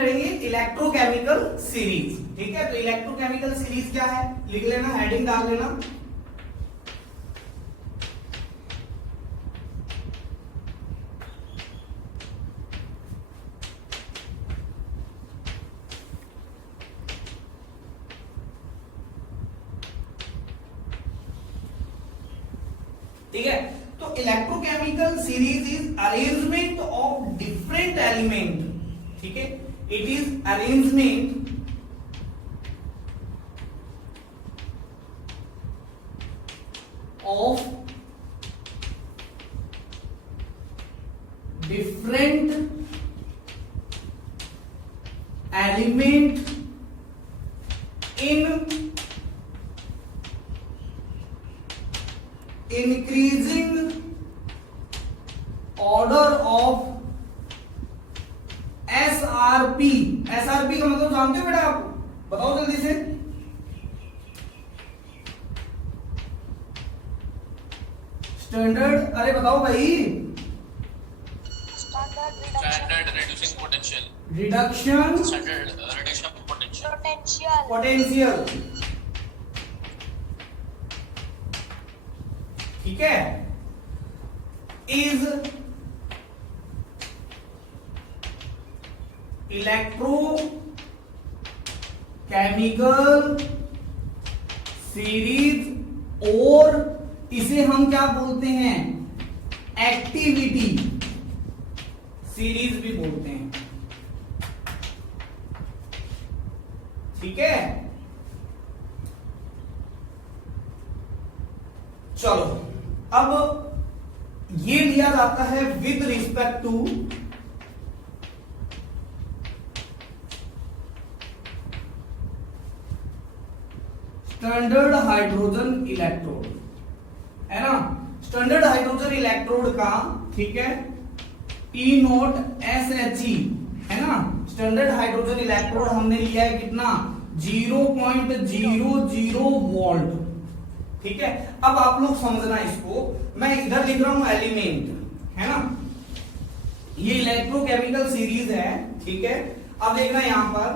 करेंगे electrochemical series. ठीक है, तो इलेक्ट्रोकेमिकल सीरीज क्या है लिख लेना, हेडिंग डाल लेना। ठीक है, तो electrochemical series is arrangement of different element. ठीक है, it is arrangement of different element in increasing order of SRP। SRP का मतलब जानते हो बेटा आप, बताओ जल्दी से। स्टैंडर्ड, अरे बताओ भाई। Standard reducing potential, reduction standard reducing potential, potential. ठीक है, इज इलेक्ट्रोकेमिकल सीरीज, और इसे हम क्या बोलते हैं, एक्टिविटी सीरीज भी बोलते हैं। ठीक है, चलो अब ये लिया जाता है with respect to standard hydrogen electrode, है ना। स्टैंडर्ड हाइड्रोजन इलेक्ट्रोड का, ठीक है, E0SHE, है ना। स्टैंडर्ड हाइड्रोजन इलेक्ट्रोड हमने लिया है कितना, 0.00 वोल्ट। ठीक है, अब आप लोग समझना इसको, मैं इधर लिख रहा हूं एलिमेंट, है ना। ये इलेक्ट्रोकेमिकल सीरीज है। ठीक है, अब देखना यहां पर,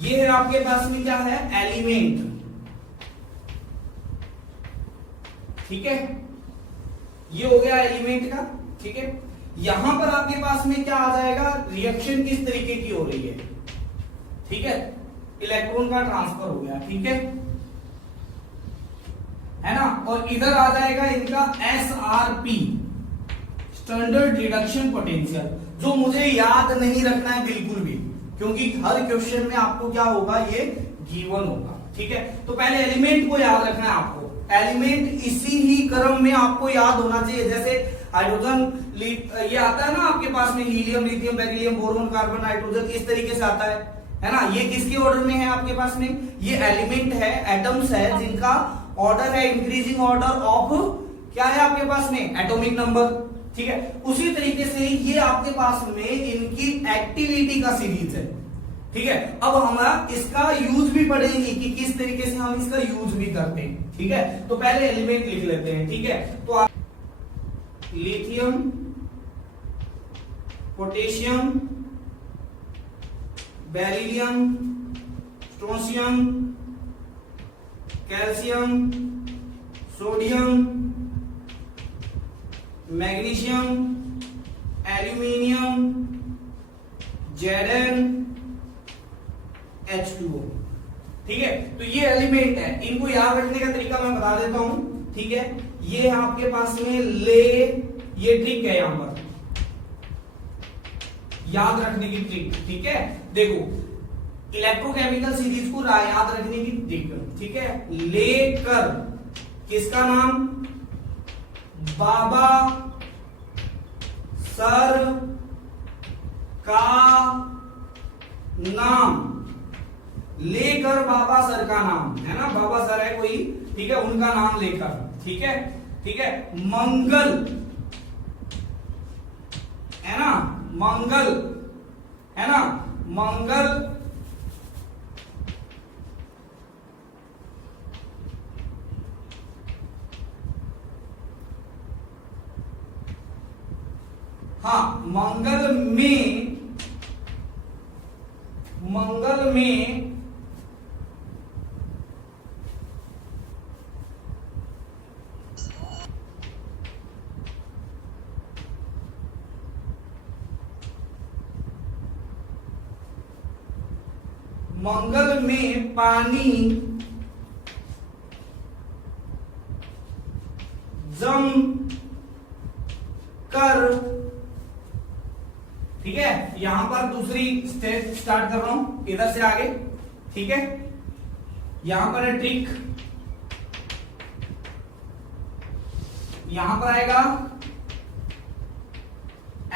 ये है आपके पास में क्या है, एलिमेंट। ठीक है, ये हो गया एलिमेंट का। ठीक है, यहां पर आपके पास में क्या आ जाएगा, रिएक्शन किस तरीके की हो रही है। ठीक है, इलेक्ट्रॉन का ट्रांसफर हो गया। ठीक है ना, और इधर आ जाएगा इनका SRP, स्टैंडर्ड रिडक्शन पोटेंशियल, जो मुझे याद नहीं रखना है बिल्कुल भी, क्योंकि हर क्वेश्चन में आपको क्या होगा, ये गिवन होगा। ठीक है, तो पहले एलिमेंट को याद रखना है आपको। एलिमेंट इसी ही क्रम में आपको याद होना चाहिए, जैसे हाइड्रोजन ये आता है ना आपके पास में, helium, lithium, beryllium, boron, carbon, nitrogen, इस तरीके से आता है ना। ये किसके ऑर्डर में है आपके पास में, ये एलिमेंट है, एटम्स है, जिनका ऑर्डर है इंक्रीजिंग ऑर्डर ऑफ, क्या है आपके पास में, एटॉमिक नंबर। ठीक है, उसी तरीके से ये आपके पास में इनकी एक्टिविटी का सीरीज है। ठीक है, अब हम इसका यूज भी पढ़ेंगे कि किस तरीके से हम इसका यूज भी करते हैं। ठीक है, तो पहले एलिमेंट लिख लेते हैं। ठीक है, तो आप lithium, potassium, beryllium, strontium, calcium, sodium, magnesium, aluminium, Zn, H2O। ठीक है, तो ये एलिमेंट है, इनको याद रखने का तरीका मैं बता देता हूं। ठीक है, ये आपके पास में ये ट्रिक है, यहां पर याद रखने की ट्रिक। ठीक है, देखो इलेक्ट्रोकेमिकल सीरीज को याद रखने की ट्रिक। ठीक है, लेकर किसका नाम, बाबा सर का नाम, लेकर बाबा सर का नाम, है ना, बाबा सर है कोई, ठीक है, उनका नाम लेकर। ठीक है, ठीक है, मंगल, है ना, मंगल, है ना, मंगल हाँ, मंगल में मंगल में पानी जम कर, ठीक है। यहां पर दूसरी स्टेप स्टार्ट कर रहा हूं इधर से आगे, ठीक है। यहां पर है ट्रिक, यहां पर आएगा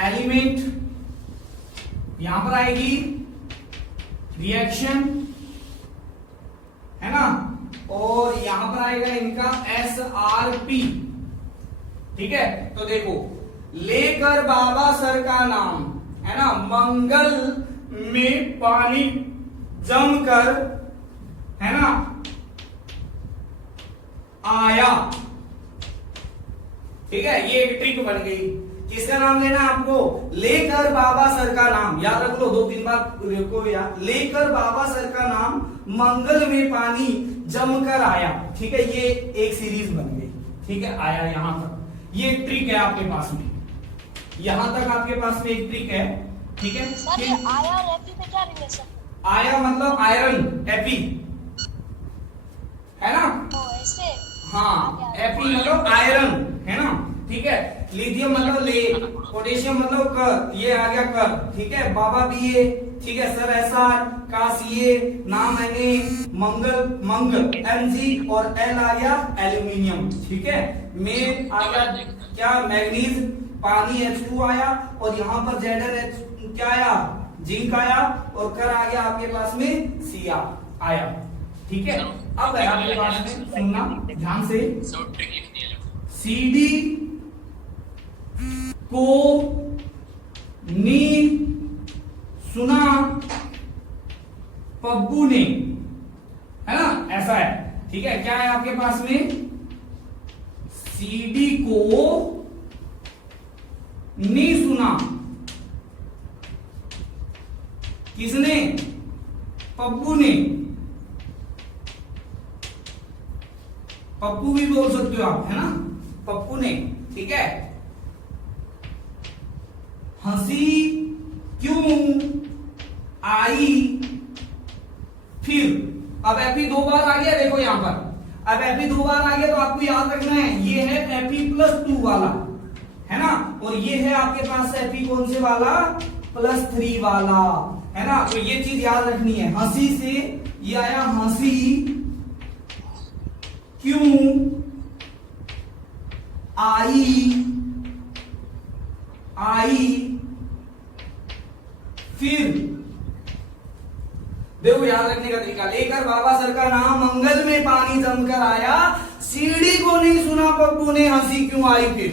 एलिमेंट, यहां पर आएगी रिएक्शन, है ना, और यहां पर आएगा इनका SRP, ठीक है। तो देखो, लेकर बाबा सर का नाम, है ना, मंगल में पानी जमकर, है ना, आया, ठीक है। ये एक ट्रिक बन गई। किसका नाम लेना है आपको? लेकर बाबा सर का नाम, याद रख लो, 2-3 बार देखो यार। लेकर बाबा सर का नाम मंगल में पानी जमकर आया, ठीक है। ये एक सीरीज बन गई, ठीक है। आया यहां तक, ये एक ट्रिक है आपके पास में, यहां तक आपके पास में एक ट्रिक है, ठीक है। सर ये आया और एपी में क्या रिलेशन? आया मतलब आयरन, एपी, है ना। तो ऐसे हाँ, एपी मतलब आयरन, है ना, ठीक है। लिथियम मतलब ले, पोटेशियम मतलब कर, ये आ गया कर, ठीक है। बाबा बी ए, ठीक है। सर SR, का CA, नाम NA, मंगल Mg, और L आ गया एल्यूमिनियम, ठीक है। में आ गया क्या? मैग्नीज, पानी H2 आया, और यहाँ पर ZnH क्या आया? जिंक आया, और कर आ गया आपके पास में Cr आया, ठीक है। अब है आपके पास में, सुनना ध्यान से, CD को नी सुना पप्पू ने, है ना, ऐसा है, ठीक है। क्या है आपके पास में? CD को नी सुना, किसने? पप्पू ने, पप्पू भी बोल सकते हो आप, है ना, पप्पू ने, ठीक है। हंसी क्यों आई फिर? अब एपी 2 बार आ गया, देखो यहां पर, अब एपी 2 बार आ गया, तो आपको याद रखना है, ये है Fe+2 वाला, है ना, और ये है आपके पास Fe कौन से वाला? +3 वाला, है ना। तो ये चीज याद रखनी है। हंसी से ये आया, हंसी क्यों आई फिर? देखो याद रखने का तरीका, लेकर बाबा सर का नाम मंगल में पानी जमकर आया, सीढ़ी को नहीं सुना पप्पू ने, हंसी क्यों आई फिर,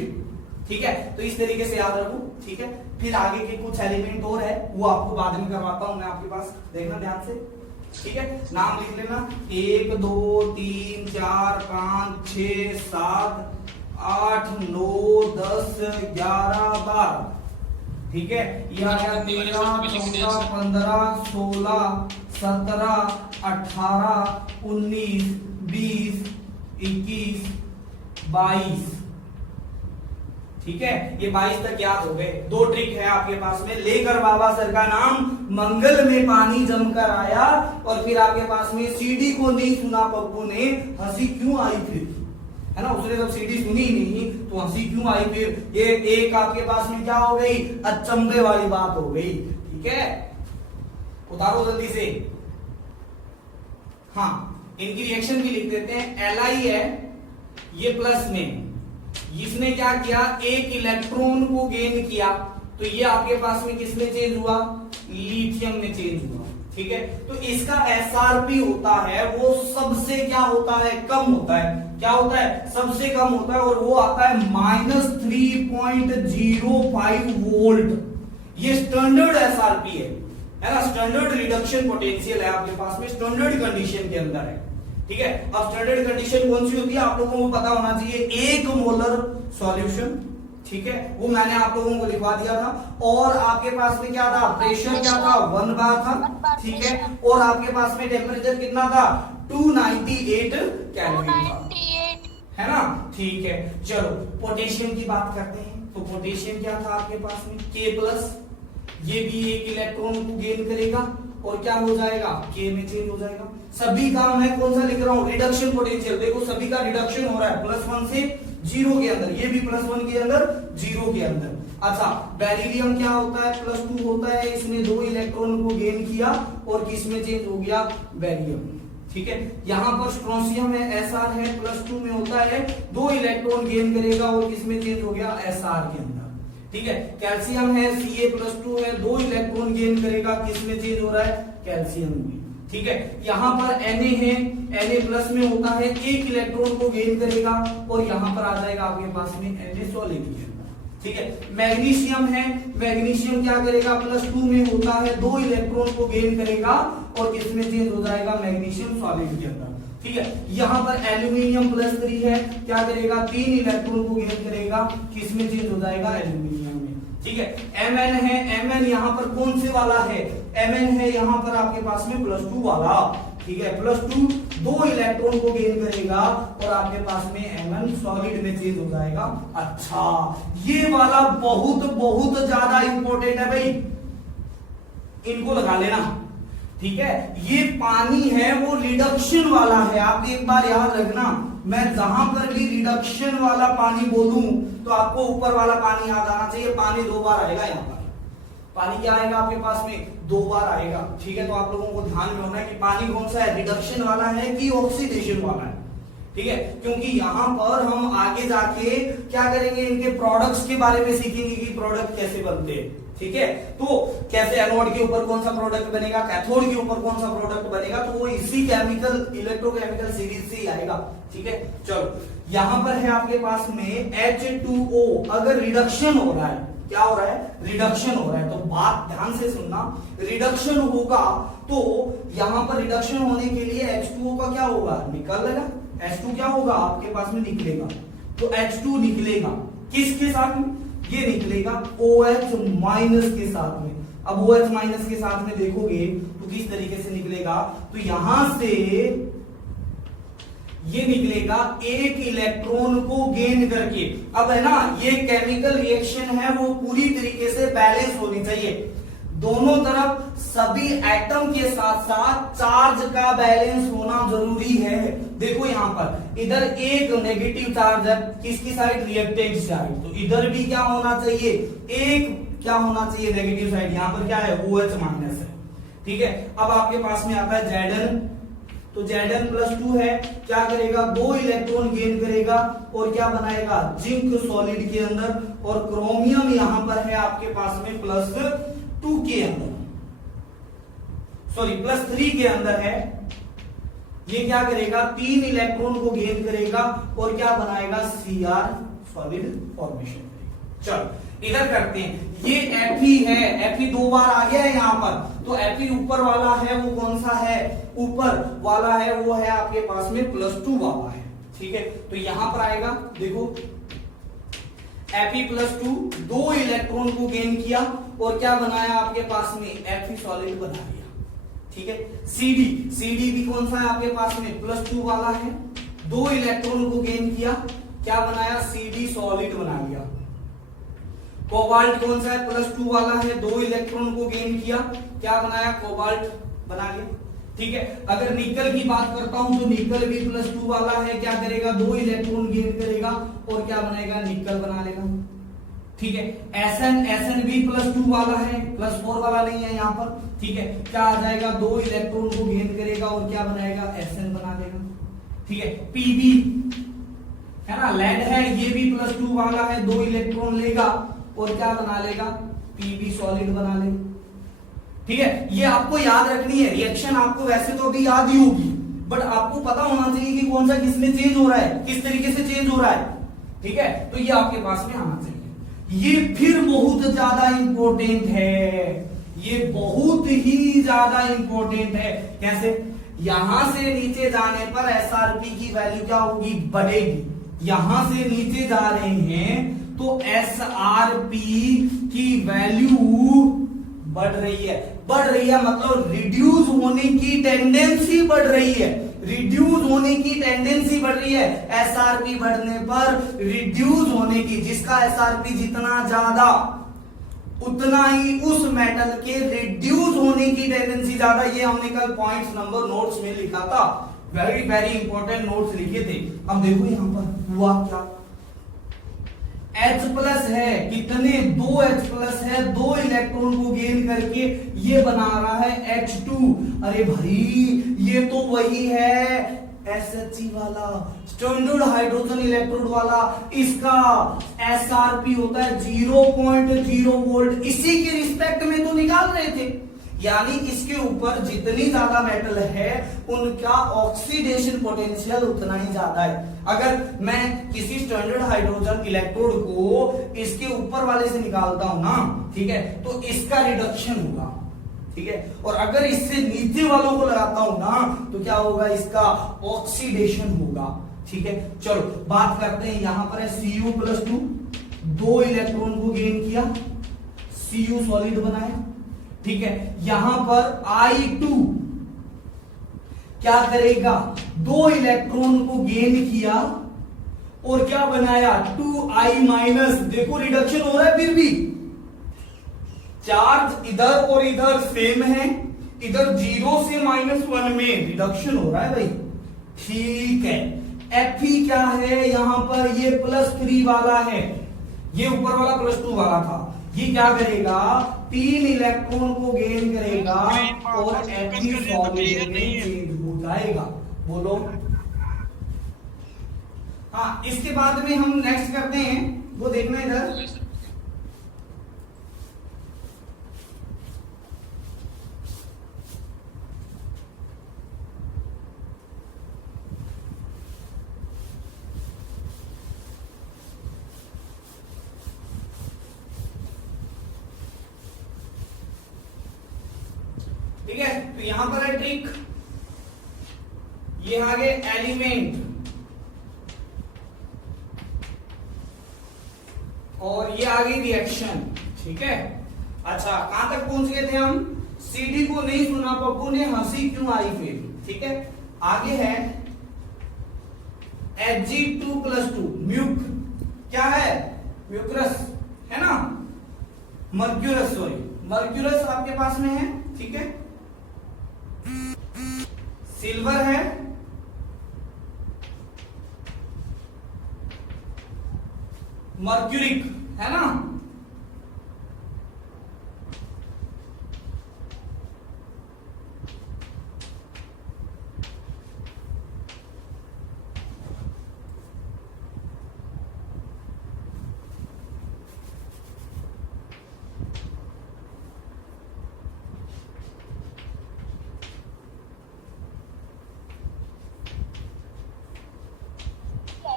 ठीक है। तो इस तरीके से याद रखो, ठीक है। फिर आगे के कुछ एलिमेंट और है, वो आपको बाद में करवाता हूं मैं आपके पास, देखना ध्यान से, ठीक है। नाम लिख लेना, 1 2 3 4 5 6 7 8 9 10 11 12, ठीक है। यह आ गया 13 14 15 16 17 18 19 20 21 22, ठीक है। ये 22 तक याद हो गए। 2 ट्रिक है आपके पास में, लेकर बाबा सर का नाम मंगल में पानी जमकर आया, और फिर आपके पास में सीडी को नहीं सुना पप्पू ने, हंसी क्यों आई फिर, है ना। उसने जब सीडी सुनी नहीं तो हंसी क्यों आई फिर। ये एक आपके पास में क्या हो गई? अचंभे वाली बात हो गई, ठीक है। उतारो जल्दी से। हाँ, इनकी रिएक्शन भी लिख देते हैं। Li है ये प्लस में, इसने क्या किया? एक इलेक्ट्रॉन को गेन किया, तो ये आपके पास में किसमें चेंज हुआ? लिथियम में चेंज हुआ, ठीक है। तो इसका SRP होता है, वो सबसे क्या होता है? कम होता है। क्या होता है? सबसे कम होता है, और वो आता है -3.05 वोल्ट। ये स्टैंडर्ड SRP है ना, स्टैंडर्ड रिडक्शन पोटेंशियल है आपके पास में, स्टैंडर्ड कंडीशन के अंदर है, ठीक है। अब स्टैंडर्ड कंडीशन कौन सी होती है आप लोगों को पता होना चाहिए। 1 मोलर सॉल्यूशन, ठीक है, वो मैंने आप लोगों को लिखवा दिया था। और आपके पास में क्या था, प्रेशर क्या था, 1 बार था, ठीक है, और आपके पास में टेम्परेचर कितना था, 298 केल्विन था, 298 है ना, ठीक है। चलो पोटेशियम की बात करते हैं। तो पोटेशियम क्या था आपके पास में, K+, ये भी एक इलेक्ट्रॉन को गेन करेगा और क्या हो जाएगा, K में चेंज हो जाएगा। सभी का मैं कौन सा लिख रहा हूं, रिडक्शन पोटेंशियल, देखो सभी का रिडक्शन हो रहा है +1 से 0 के अंदर, ये भी +1 के अंदर 0 के अंदर। अच्छा, बेरिलियम क्या होता है, +2 होता है, इसने 2 इलेक्ट्रॉन को गेन किया और किस में चेंज हो गया, बेरियम, ठीक है। यहाँ पर स्ट्रोंशियम है, Sr है, +2 में होता है, 2 इलेक्ट्रॉन गेन करेगा और किस में चेंज हो गया, Sr के अंदर, ठीक है। कैल्शियम है, Ca+2 है, 2 इलेक्ट्रॉन गेन करेगा, किस में चेंज हो रहा है, कैल्शियम में, ठीक है। यहाँ पर Na है, Na+ में होता है, 1 इलेक्ट्रॉन को गेन करेगा और यहाँ पर आ जाएगा आपके पास में Na सॉलिड के अंदर, ठीक है। मैग्नीशियम है, मैग्नीशियम क्या करेगा, +2 में होता है, 2 इलेक्ट्रॉन को गेन करेगा और किस में चेंज हो जाएगा, मैग्नीशियम सॉलिड के अंदर, ठीक है। यहाँ पर एल्यूमिनियम +3 है, क्या करेगा, 3 इलेक्ट्रॉन को गेन करेगा, किस में चेंज हो जाएगा, एल्यूमिनियम में, ठीक है। Mn है, Mn यहाँ पर कौन से वाला है, Mn है यहाँ पर आपके पास में +2 वाला, ठीक है, +2 2 इलेक्ट्रॉन को गेन करेगा और आपके पास में Mn सॉलिड में चेंज हो जाएगा। अच्छा, ये वाला बहुत बहुत ज्यादा इंपॉर्टेंट है भाई, इनको लगा लेना, ठीक है। ये पानी है वो रिडक्शन वाला है, आप एक बार याद रखना, मैं जहां पर भी रिडक्शन वाला पानी बोलूं तो आपको ऊपर वाला पानी याद आना चाहिए। पानी 2 बार आएगा, यहाँ पर पानी क्या आएगा आपके पास में, 2 बार आएगा, ठीक है। तो आप लोगों को ध्यान में होना है कि पानी कौन सा है, रिडक्शन वाला है कि ऑक्सीडेशन वाला है, ठीक है। क्योंकि यहाँ पर हम आगे जाके क्या करेंगे, इनके प्रोडक्ट्स के बारे में सीखेंगे कि प्रोडक्ट कैसे बनते हैं, ठीक है। तो कैसे एनोड के ऊपर कौन सा प्रोडक्ट बनेगा, कैथोड के ऊपर कौन सा प्रोडक्ट बनेगा, तो वो इसी केमिकल इलेक्ट्रोकेमिकल सीरीज से ही आएगा, ठीक है। चलो, यहां पर है आपके पास में H2O, अगर रिडक्शन हो रहा है, क्या हो रहा है, रिडक्शन हो रहा है, तो बात ध्यान से सुनना, रिडक्शन होगा तो यहां पर रिडक्शन होने के लिए H2O का क्या होगा, निकलेगा, H2 क्या होगा आपके पास में निकलेगा, तो H2 निकलेगा किसके साथ में, ये निकलेगा OH- के साथ में। अब OH- के साथ में देखोगे तो किस तरीके से निकलेगा, तो यहां से ये निकलेगा 1 इलेक्ट्रॉन को गेन करके। अब है ना, ये केमिकल रिएक्शन है वो पूरी तरीके से बैलेंस होनी चाहिए, दोनों तरफ सभी एटम के साथ साथ चार्ज का बैलेंस होना जरूरी है। देखो यहाँ पर इधर एक नेगेटिव चार्ज है, किसकी साइड, रिएक्टेंट साइड, तो इधर भी क्या होना चाहिए, एक क्या होना चाहिए, नेगेटिव साइड, यहाँ पर क्या है, OH- है, ठीक है। अब आपके पास में आता है Zn, तो Zn+2 है, क्या करेगा, 2 इलेक्ट्रॉन गेन करेगा और क्या बनाएगा, जिंक सॉलिड के अंदर, और क्रोमियम यहां पर है आपके पास में +2 के अंदर, सॉरी +3 के अंदर है, ये क्या करेगा, 3 इलेक्ट्रॉन को गेन करेगा और क्या बनाएगा, Cr सॉलिड फॉर्मेशन करेगा। चलो इधर करते हैं, ये Fe है, Fe 2 बार आ गया है यहाँ पर, तो Fe ऊपर वाला है वो कौन सा है, ऊपर वाला है वो है आपके पास में +2 वाला है, ठीक है। तो यहां पर आएगा, देखो Fe+2 2 इलेक्ट्रॉन को गेन किया और क्या बनाया आपके पास में, Fe सॉलिड बना दिया, ठीक है। Cd भी कौन सा है आपके पास में, +2 वाला है, 2 इलेक्ट्रॉन को गेन किया, क्या बनाया, Cd सॉलिड बना लिया। कोबाल्ट कौन सा है, +2 वाला है, 2 इलेक्ट्रॉन को गेन किया, क्या बनाया, कोबाल्ट बना लिया, ठीक है। अगर निकल की बात करता हूं तो निकल भी +2 वाला है, क्या करेगा, 2 इलेक्ट्रॉन गेन करेगा और क्या बनेगा, निकल बना लेगा, ठीक है। Sn भी +2 वाला है, +4 वाला नहीं है यहाँ पर, ठीक है। क्या आ जाएगा, 2 इलेक्ट्रॉन को गेन करेगा और क्या बनाएगा, Sn बना देगा, ठीक है। Pb है ना, लेड है, ये भी +2 वाला है, 2 इलेक्ट्रॉन लेगा और क्या बना लेगा, Pb सॉलिड बना लेगा, ठीक है। ये आपको याद रखनी है, रिएक्शन आपको वैसे तो अभी याद ही होगी, बट आपको पता होना चाहिए कि कौन सा किसमें चेंज हो रहा है, किस तरीके से चेंज हो रहा है, ठीक है। तो ये आपके पास में आना चाहिए। ये फिर बहुत ज्यादा इंपॉर्टेंट है, ये बहुत ही ज्यादा इंपॉर्टेंट है। कैसे, यहां से नीचे जाने पर SRP की वैल्यू क्या होगी, बढ़ेगी। यहां से नीचे जा रहे हैं तो SRP की वैल्यू बढ़ रही है मतलब रिड्यूस होने की टेंडेंसी बढ़ रही है, रिड्यूस होने की टेंडेंसी बढ़ रही है। एसआरपी बढ़ने पर रिड्यूस होने की, जिसका एसआरपी जितना ज्यादा उतना ही उस मेटल के रिड्यूस होने की टेंडेंसी ज्यादा। ये हमने कल पॉइंट्स नंबर नोट्स में लिखा था, वेरी वेरी इंपॉर्टेंट नोट्स लिखे थे। अब देखो यहां पर हुआ क्या, H प्लस है, कितने 2 H प्लस है, 2 इलेक्ट्रॉन को गेन करके ये बना रहा है H2। अरे भाई ये तो वही है SHC वाला, स्टैंडर्ड हाइड्रोजन इलेक्ट्रोड वाला। इसका SRP होता है 0.0 वोल्ट, इसी के रिस्पेक्ट में तो निकाल रहे थे। यानी इसके ऊपर जितनी ज्यादा मेटल है उनका ऑक्सीडेशन पोटेंशियल उतना ही ज्यादा है। अगर मैं किसी स्टैंडर्ड हाइड्रोजन इलेक्ट्रोड को इसके ऊपर वाले से निकालता हूं ना, ठीक है, तो इसका रिडक्शन होगा, ठीक है, और अगर इससे नीचे वालों को लगाता हूं ना तो क्या होगा, इसका ऑक्सीडेशन होगा, ठीक है। चलो बात करते हैं, यहां पर है Cu+2, 2 इलेक्ट्रॉन को गेन किया, Cu सॉलिड बनाया, ठीक है। यहां पर I2 क्या करेगा, 2 इलेक्ट्रॉन को गेन किया और क्या बनाया 2I-। देखो रिडक्शन हो रहा है, फिर भी चार्ज इधर और इधर सेम है, इधर 0 से -1 में रिडक्शन हो रहा है भाई, ठीक है। Fe क्या है, यहां पर ये +3 वाला है, ये ऊपर वाला +2 वाला था, ये क्या करेगा 3 इलेक्ट्रॉन को गेन करेगा और Fe सॉलिड में चेंज हो जाएगा। बोलो हाँ, इसके बाद में हम नेक्स्ट करते हैं, वो देखना इधर। ठीक है, तो यहां पर है ट्रिक, ये आगे एलिमेंट और ये आगे रिएक्शन, ठीक है। अच्छा कहां तक पहुंच गए थे हम, सीडी को नहीं सुना पप्पू ने, हंसी क्यों आई फिर, ठीक है। आगे है Hg2+2 म्यूक, क्या है म्यूक्रस है ना, मर्क्यूरस, सॉरी मर्क्यूरस आपके पास में है, ठीक है। सिल्वर है, मर्क्यूरिक है ना,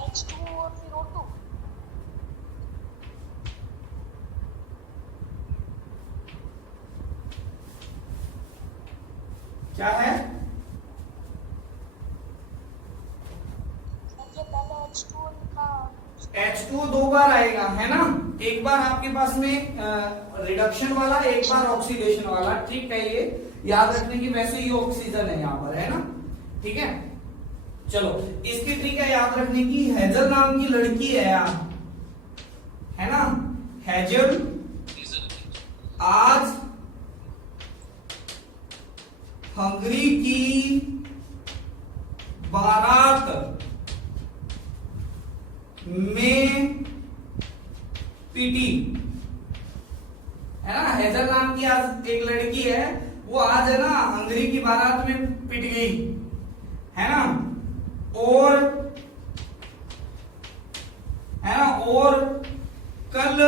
H2 और फिर O2। क्या है, ये पहले H2 लिखा, H2 दो बार आएगा है ना, एक बार आपके पास में रिडक्शन वाला, एक बार ऑक्सीडेशन वाला, ठीक है। ये याद रखने की, वैसे ये ऑक्सीजन है यहाँ पर है ना, ठीक है। चलो इसकी ट्रिक है याद रखने की, हेजल नाम की लड़की है यार, है ना, हेजल आज हंगरी की बारात में पीटी, है ना। हेजल नाम की आज एक लड़की है, वो आज है ना हंगरी की बारात में पिट गई, है ना, और है ना, और कल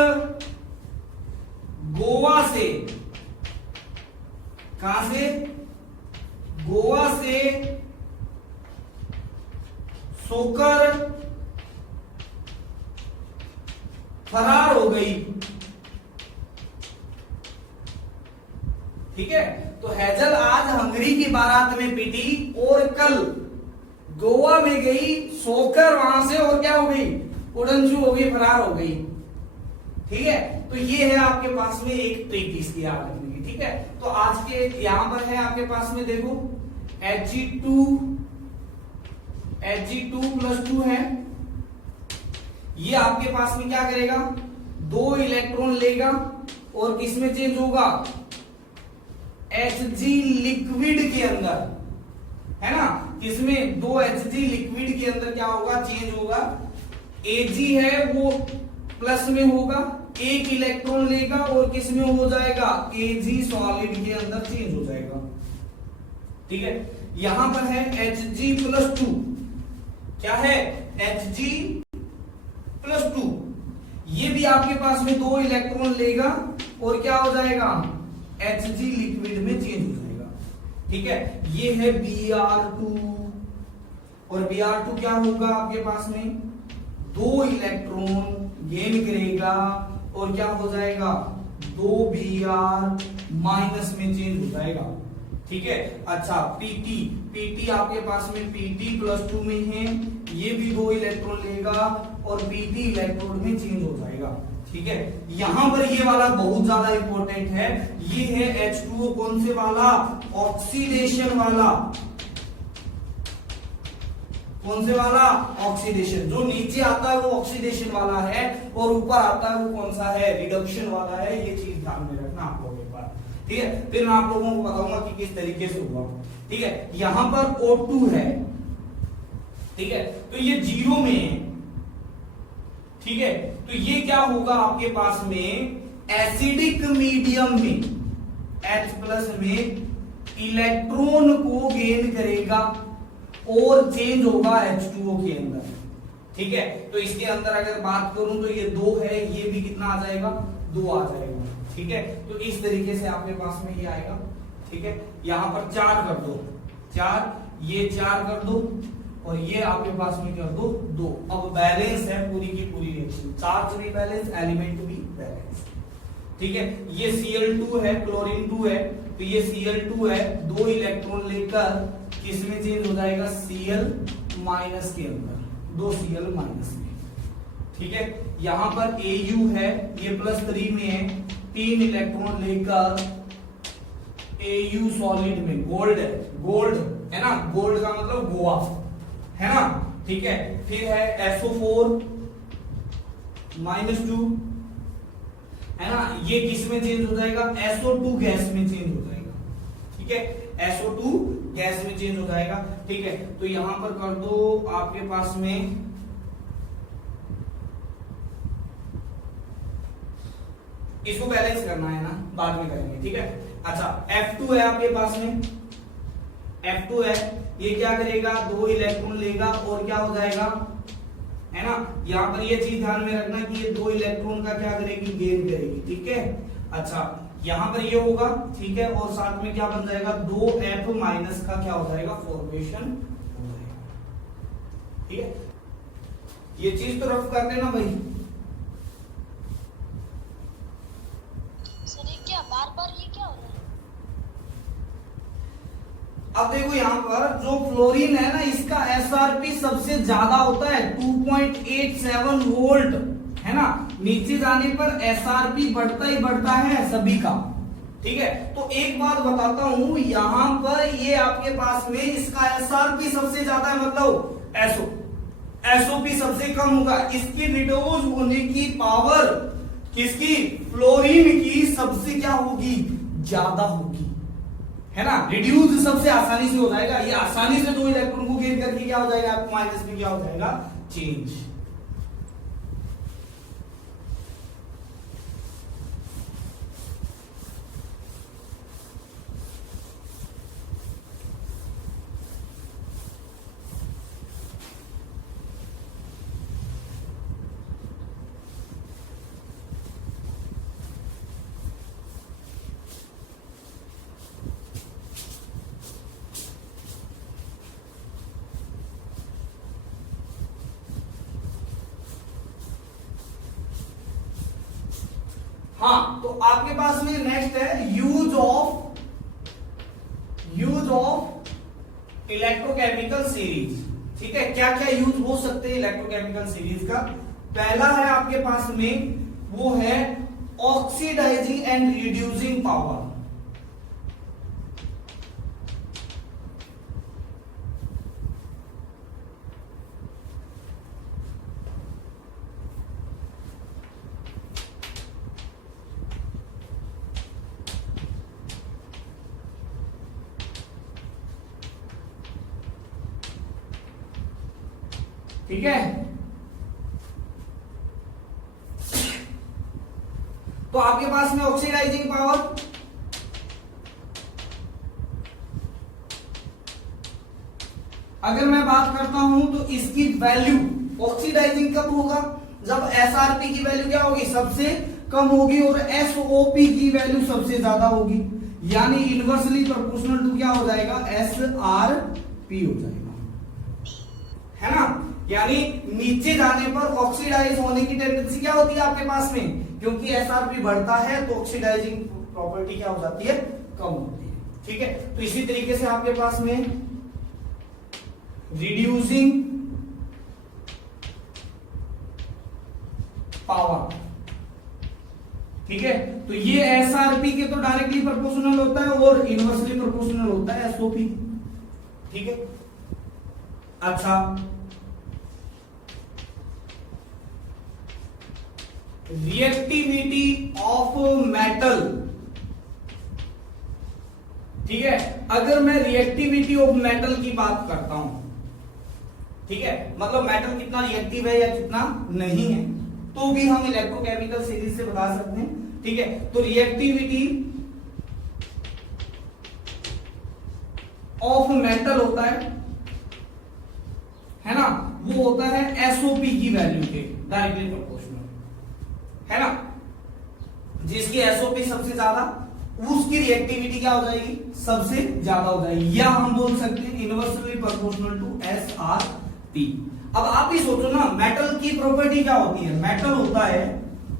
गोवा से, कहां से, गोवा से सोकर फरार हो गई, ठीक है। तो हेजल आज हंगरी की बारात में पिटी और कल गोवा में गई, सोकर वहां से और क्या हो गई, उड़नछू हो गई, फरार हो गई, ठीक है, तो ये है आपके पास में एक ट्रिक इसकी याद रखने की। ठीक है, तो आज के यहां पर है आपके पास में देखो Hg2 है, ये आपके पास में क्या करेगा, 2 इलेक्ट्रॉन लेगा और किसमें चेंज होगा, Hg लिक्विड के अंदर, है ना, किसमें 2 Hg लिक्विड के अंदर क्या होगा, चेंज होगा। Ag है वो प्लस में होगा, 1 इलेक्ट्रॉन लेगा और किसमें हो जाएगा, Ag सॉलिड के अंदर चेंज हो जाएगा। ठीक है, यहां पर है Hg+2, क्या है, Hg+2, ये भी आपके पास में 2 इलेक्ट्रॉन लेगा और क्या हो जाएगा, Hg लिक्विड में चेंज हो जाएगा। ठीक है, ये है Br2 और Br2 क्या होगा आपके पास में, 2 इलेक्ट्रॉन गेन करेगा और क्या हो जाएगा, 2Br माइनस में चेंज हो जाएगा। ठीक है, अच्छा Pt आपके पास में Pt+2 में है, ये भी 2 इलेक्ट्रॉन लेगा और Pt इलेक्ट्रॉन में चेंज हो जाएगा। ठीक है, यहां पर ये वाला बहुत ज्यादा इंपॉर्टेंट है, ये है H2O कौन से वाला, ऑक्सीडेशन वाला, कौन से वाला, ऑक्सीडेशन, जो नीचे आता है वो ऑक्सीडेशन वाला है और ऊपर आता है वो कौन सा है, रिडक्शन वाला है। ये चीज ध्यान में रखना आप लोगों के पास। ठीक है, फिर मैं आप लोगों को बताऊंगा कि किस तरीके से हुआ। ठीक है, यहां पर O2 है, ठीक है, तो ये 0 में है। ठीक है, तो ये क्या होगा आपके पास में, एसिडिक मीडियम में H+ में इलेक्ट्रॉन को गेन करेगा और चेंज होगा H2O के अंदर। ठीक है, तो इसके अंदर अगर बात करूं तो ये 2 है, ये भी कितना आ जाएगा, 2 आ जाएगा। ठीक है, तो इस तरीके से आपके पास में ये आएगा। ठीक है, यहां पर 4 कर दो, 4, ये 4 कर दो और ये आपके पास में कर दो 2। अब बैलेंस है पूरी की पूरी रिएक्शन, चार्ज भी बैलेंस, एलिमेंट भी बैलेंस। ठीक है, ये Cl2 है, क्लोरीन 2 है, तो ये Cl2 है, 2 इलेक्ट्रॉन लेकर किसमें चेंज हो जाएगा, Cl- के अंदर, 2 Cl- में। ठीक है, यहां पर Au है, ये +3 में है, 3 इलेक्ट्रॉन लेकर Au सॉलिड में, गोल्ड है, गोल्ड है ना, गोल्ड का मतलब गोवा है ना। ठीक है, फिर है SO4 -2 है ना, ये किस में चेंज हो जाएगा, SO2 गैस में चेंज हो जाएगा। ठीक है, SO2 गैस में चेंज हो जाएगा। ठीक है, तो यहां पर कर दो आपके पास में इसको बैलेंस करना है ना, बाद में करेंगे। ठीक है, अच्छा F2 है आपके पास में, F2 है, ये क्या करेगा, 2 इलेक्ट्रॉन लेगा और क्या हो जाएगा, है ना, यहां पर ये चीज ध्यान में रखना कि ये 2 इलेक्ट्रॉन का क्या करेगी, गेन करेगी। ठीक है, अच्छा यहां पर ये होगा। ठीक है, और साथ में क्या बन जाएगा, 2F- का क्या हो जाएगा, फॉर्मेशन हो जाएगा। ठीक है, ये चीज तो रफ कर देना भाई। सर ये क्या बार-बार ये क्या हो रहा है? अब देखो यहां पर जो फ्लोरीन है ना, इसका SRP सबसे ज्यादा होता है, 2.87 वोल्ट, है ना, नीचे जाने पर SRP बढ़ता ही बढ़ता है सभी का। ठीक है, तो एक बात बताता हूं, यहां पर ये आपके पास में इसका SRP सबसे ज्यादा है, मतलब SOP सबसे कम होगा। इसकी रिड्यूस होने की पावर किसकी, फ्लोरीन की सबसे क्या होगी, ज्यादा होगी, है ना, रिड्यूस सबसे आसानी से हो जाएगा। ये आसानी से 2 इलेक्ट्रॉन को गेन करके क्या हो जाएगा, आपको माइनस में क्या हो जाएगा, चेंज। हाँ, तो आपके पास में नेक्स्ट है यूज ऑफ इलेक्ट्रोकेमिकल सीरीज। ठीक है, क्या क्या यूज हो सकते हैं इलेक्ट्रोकेमिकल सीरीज का। पहला है आपके पास में वो है ऑक्सीडाइजिंग एंड रिड्यूसिंग पावर। ठीक है, तो आपके पास में ऑक्सीडाइजिंग पावर, अगर मैं बात करता हूं तो इसकी वैल्यू ऑक्सीडाइजिंग कब होगा, जब एसआरपी की वैल्यू क्या होगी, सबसे कम होगी, और एसओपी की वैल्यू सबसे ज्यादा होगी, यानी इनवर्सली प्रोपोर्शनल टू क्या हो जाएगा, एसआरपी हो जाएगा, है ना। यानी नीचे जाने पर ऑक्सीडाइज होने की टेंडेंसी क्या होती है आपके पास में, क्योंकि एसआरपी बढ़ता है तो ऑक्सीडाइजिंग प्रॉपर्टी क्या हो जाती है, कम होती है। ठीक है, तो इसी तरीके से आपके पास में रिड्यूसिंग पावर, ठीक है, तो ये एसआरपी के तो डायरेक्टली प्रोपोर्शनल होता है और इनवर्सली प्रोपोर्शनल होता है एसओपी। ठीक है, अच्छा, रिएक्टिविटी ऑफ मेटल, ठीक है, अगर मैं रिएक्टिविटी ऑफ मेटल की बात करता हूं, ठीक है, मतलब मेटल कितना रिएक्टिव है या कितना नहीं है, तो भी हम इलेक्ट्रोकेमिकल सीरीज से बता सकते हैं। ठीक है, तो रिएक्टिविटी ऑफ मेटल होता है ना, वो होता है एसओपी की वैल्यू के डायरेक्टली प्रोपोर्शनल, है ना, जिसकी एसओपी सबसे ज्यादा उसकी रिएक्टिविटी क्या हो जाएगी, सबसे ज्यादा हो जाएगी, या हम बोल सकते हैं इनवर्सली प्रोपोर्शनल टू एसआरपी। अब आप ही सोचो ना, मेटल की प्रॉपर्टी क्या होती है, मेटल होता है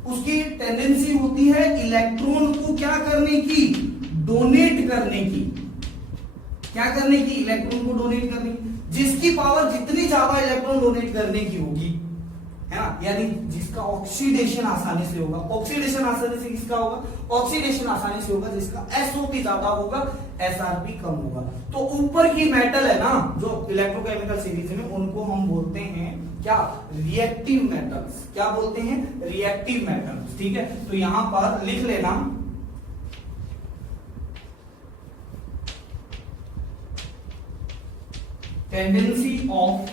उसकी टेंडेंसी होती है इलेक्ट्रॉन को क्या करने की, डोनेट करने की, क्या करने की, इलेक्ट्रॉन को डोनेट करने की, जिसकी पावर जितनी ज्यादा इलेक्ट्रॉन डोनेट करने की होगी, है ना, यानी जिसका ऑक्सीडेशन आसानी से होगा, ऑक्सीडेशन आसानी से किसका होगा, ऑक्सीडेशन आसानी से होगा जिसका एसओपी ज्यादा होगा, एसआरपी कम होगा। तो ऊपर की मेटल है ना जो इलेक्ट्रोकेमिकल सीरीज में, उनको हम बोलते हैं क्या, रिएक्टिव मेटल्स, क्या बोलते हैं, रिएक्टिव मेटल्स। ठीक है, तो यहां पर लिख लेना tendency of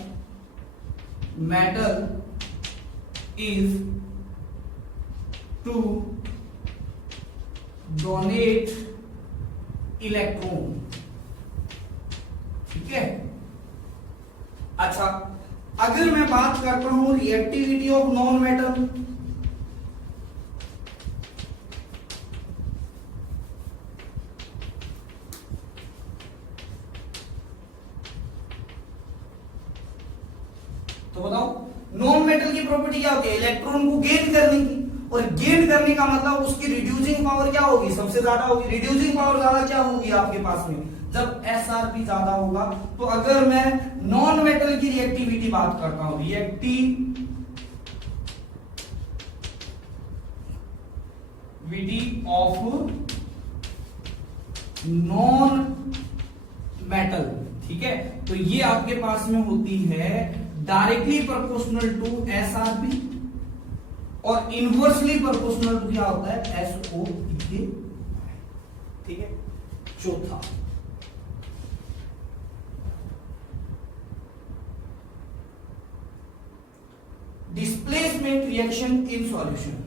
metal is to donate electron। ठीक है, अच्छा, अगर मैं बात करता हूं रिएक्टिविटी ऑफ नॉन मेटल, तो बताओ नॉन मेटल की प्रॉपर्टी क्या होती है, इलेक्ट्रॉन को गेन करने की, और गेन करने का मतलब उसकी रिड्यूसिंग पावर क्या होगी, सबसे ज्यादा होगी। रिड्यूसिंग पावर ज्यादा क्या होगी आपके पास में, जब एसआरपी ज्यादा होगा। तो अगर मैं नॉन मेटल की रिएक्टिविटी बात करता हूं, रिएक्टिविटी ऑफ नॉन मेटल, ठीक है, तो ये आपके पास में होती है डायरेक्टली प्रोपोर्शनल टू एसआरपी, और इनवर्सली प्रोपोर्शनल टू क्या होता है, एसओपी के। ठीक है, चौथा डिस्प्लेसमेंट रिएक्शन इन सॉल्यूशन।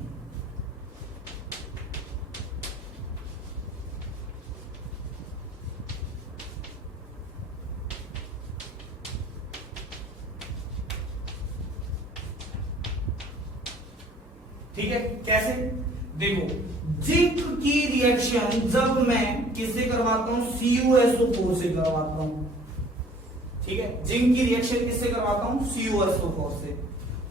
ठीक है, कैसे, देखो, जिंक की रिएक्शन जब मैं किससे करवाता हूं, CuSO4 से करवाता हूं। ठीक है, जिंक की रिएक्शन किससे करवाता हूं, CuSO4 से।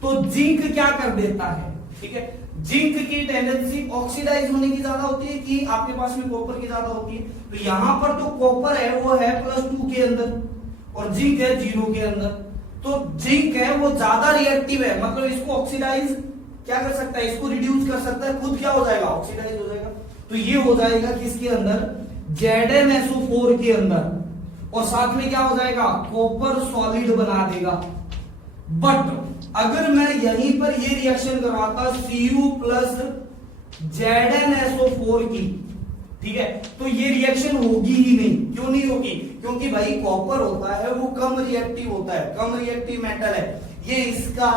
तो जिंक क्या कर देता है, ठीक है, जिंक की टेंडेंसी ऑक्सीडाइज होने की ज्यादा होती है कि आपके पास में कॉपर की ज्यादा होती है। तो यहां पर तो कॉपर है वो है +2 के अंदर और जिंक है 0 के अंदर। तो जिंक है वो ज्यादा रिएक्टिव है, मतलब इसको ऑक्सीडाइज क्या कर सकता है, इसको रिड्यूस कर सकता है, खुद क्या हो जाएगा, ऑक्सीडाइज हो जाएगा। तो ये हो जाएगा किसके अंदर, ZnSO4 के अंदर, और साथ में क्या हो जाएगा, कॉपर सॉलिड बना देगा। बट अगर मैं यहीं पर ये रिएक्शन करवाता Cu प्लस ZnSO4 की, ठीक है, तो ये रिएक्शन होगी ही नहीं। क्यों नहीं होगी, क्योंकि भाई कॉपर होता है वो कम रिएक्टिव होता है, कम रिएक्टिव मेटल है, ये इसका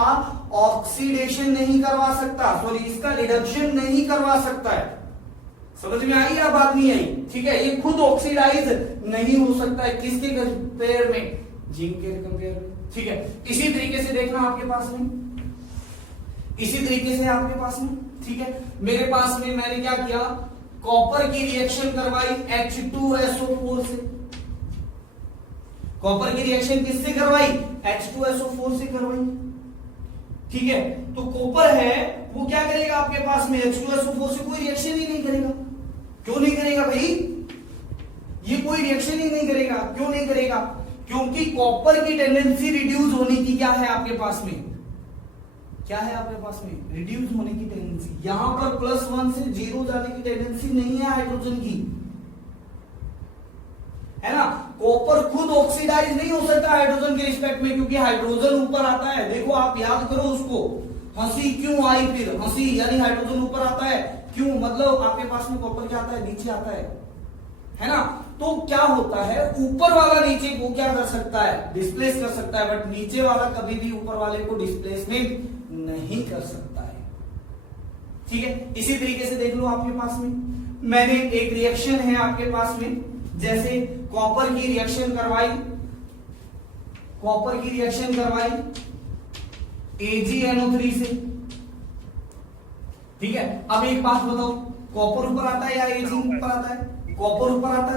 ऑक्सीडेशन नहीं करवा सकता, सॉरी इसका रिडक्शन नहीं करवा सकता है। समझ में आई या बात नहीं आई, ठीक है, ये खुद ऑक्सीडाइज नहीं हो सकता है, किसके कंपेयर में, जिंक के कंपेयर में, ठीक है। इसी तरीके से देखना आपके पास में, इसी तरीके से आपके पास में, ठीक है, मेरे पास में मैंने क्या किया, कॉपर की रिएक्शन करवाई H2SO4 से, कॉपर की रिएक्शन किससे करवाई, H2SO4 से करवाई, ठीक है। तो कॉपर है वो क्या करेगा आपके पास में, H2SO4 से कोई रिएक्शन ही नहीं करेगा। क्यों नहीं करेगा भाई, ये कोई रिएक्शन ही नहीं करेगा। क्यों नहीं करेगा, क्योंकि कॉपर की टेंडेंसी रिड्यूस होने की क्या है आपके पास में, क्या है आपके पास में, रिड्यूस होने की टेंडेंसी। यहां पर +1 से 0 जाने की टेंडेंसी नहीं है हाइड्रोजन की, है ना। कॉपर खुद ऑक्सीडाइज नहीं हो सकता हाइड्रोजन के रिस्पेक्ट में, क्योंकि हाइड्रोजन ऊपर आता है। देखो आप याद करो उसको, हंसी क्यों आई, फिर हंसी यानी हाइड्रोजन ऊपर आता है, क्यों, मतलब आपके पास में कॉपर क्या आता है, नीचे आता है ना। तो क्या होता है, ऊपर वाला नीचे को क्या कर सकता है, डिस्प्लेस कर सकता है, बट नीचे वाला कभी भी ऊपर वाले को डिस्प्लेसमेंट नहीं कर सकता है, ठीक है। इसी तरीके से देख लो आपके पास में, मैंने एक रिएक्शन है आपके पास में, जैसे कॉपर की रिएक्शन करवाई, कॉपर की रिएक्शन करवाई AgNO3 से, ठीक है। अब एक बात बताओ, कॉपर ऊपर आता है या Ag ऊपर आता है, कॉपर ऊपर आता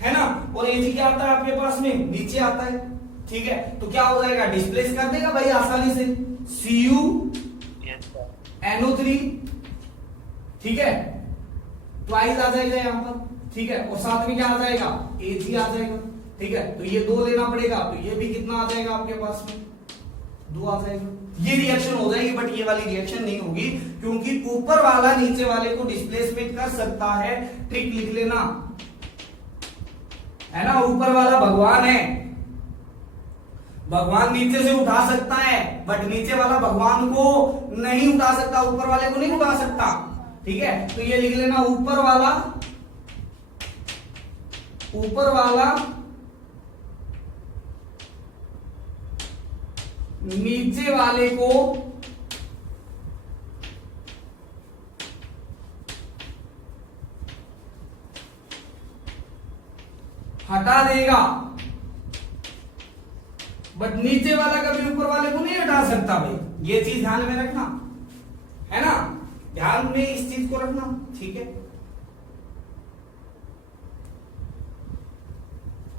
है ना, और Ag क्या आता है आपके पास में, नीचे आता है, ठीक है। तो क्या हो जाएगा, डिस्प्लेस कर देगा भाई आसानी से, CuNO3, ठीक है, ट्वाइस आ जाएगा यहां पर, ठीक है, और साथ में क्या आ जाएगा, Ag आ जाएगा, ठीक है। तो ये 2 लेना पड़ेगा, तो ये भी कितना आ जाएगा आपके पास में, 2 आ जाएगा। ये रिएक्शन हो जाएगी, बट ये वाली रिएक्शन नहीं होगी, क्योंकि ऊपर वाला नीचे वाले को डिस्प्लेसमेंट कर सकता है। ट्रिक लिख लेना, है ना, ऊपर वाला भगवान है, भगवान नीचे से उठा सकता है, बट नीचे वाला भगवान को नहीं उठा सकता, ऊपर वाले को नहीं उठा सकता, ठीक है। तो ये लिख लेना, ऊपर वाला नीचे वाले को हटा देगा, बट नीचे वाला कभी ऊपर वाले को नहीं हटा सकता भाई। ये चीज ध्यान में रखना, है ना, ध्यान में इस चीज को रखना, ठीक है।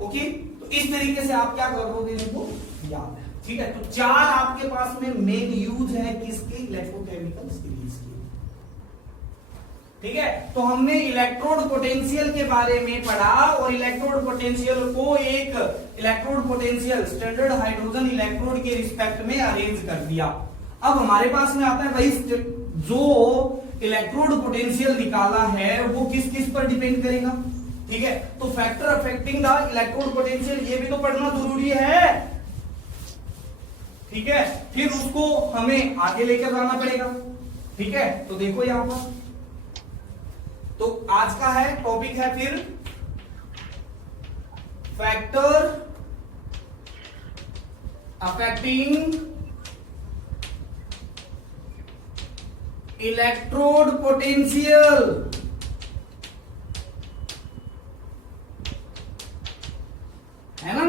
ओके, तो इस तरीके से आप क्या करोगे, इनको याद है, ठीक है। तो 4 आपके पास में मेन यूज है किसके, इलेक्ट्रोकेमिकल सीरीज की, ठीक है। तो हमने इलेक्ट्रोड पोटेंशियल के बारे में पढ़ा, और इलेक्ट्रोड पोटेंशियल को एक electrode potential standard hydrogen electrode के रिस्पेक्ट में अरेंज कर दिया। अब हमारे पास में आता है भाई, जो इलेक्ट्रोड पोटेंशियल निकाला है वो किस किस पर डिपेंड करेगा, ठीक है। तो factor affecting the electrode potential, ये भी तो पढ़ना जरूरी है, ठीक है। फिर उसको हमें आगे लेकर जाना पड़ेगा, ठीक है। तो देखो यहां पर, तो आज का है टॉपिक है फिर फैक्टर अफेक्टिंग इलेक्ट्रोड पोटेंशियल, है ना,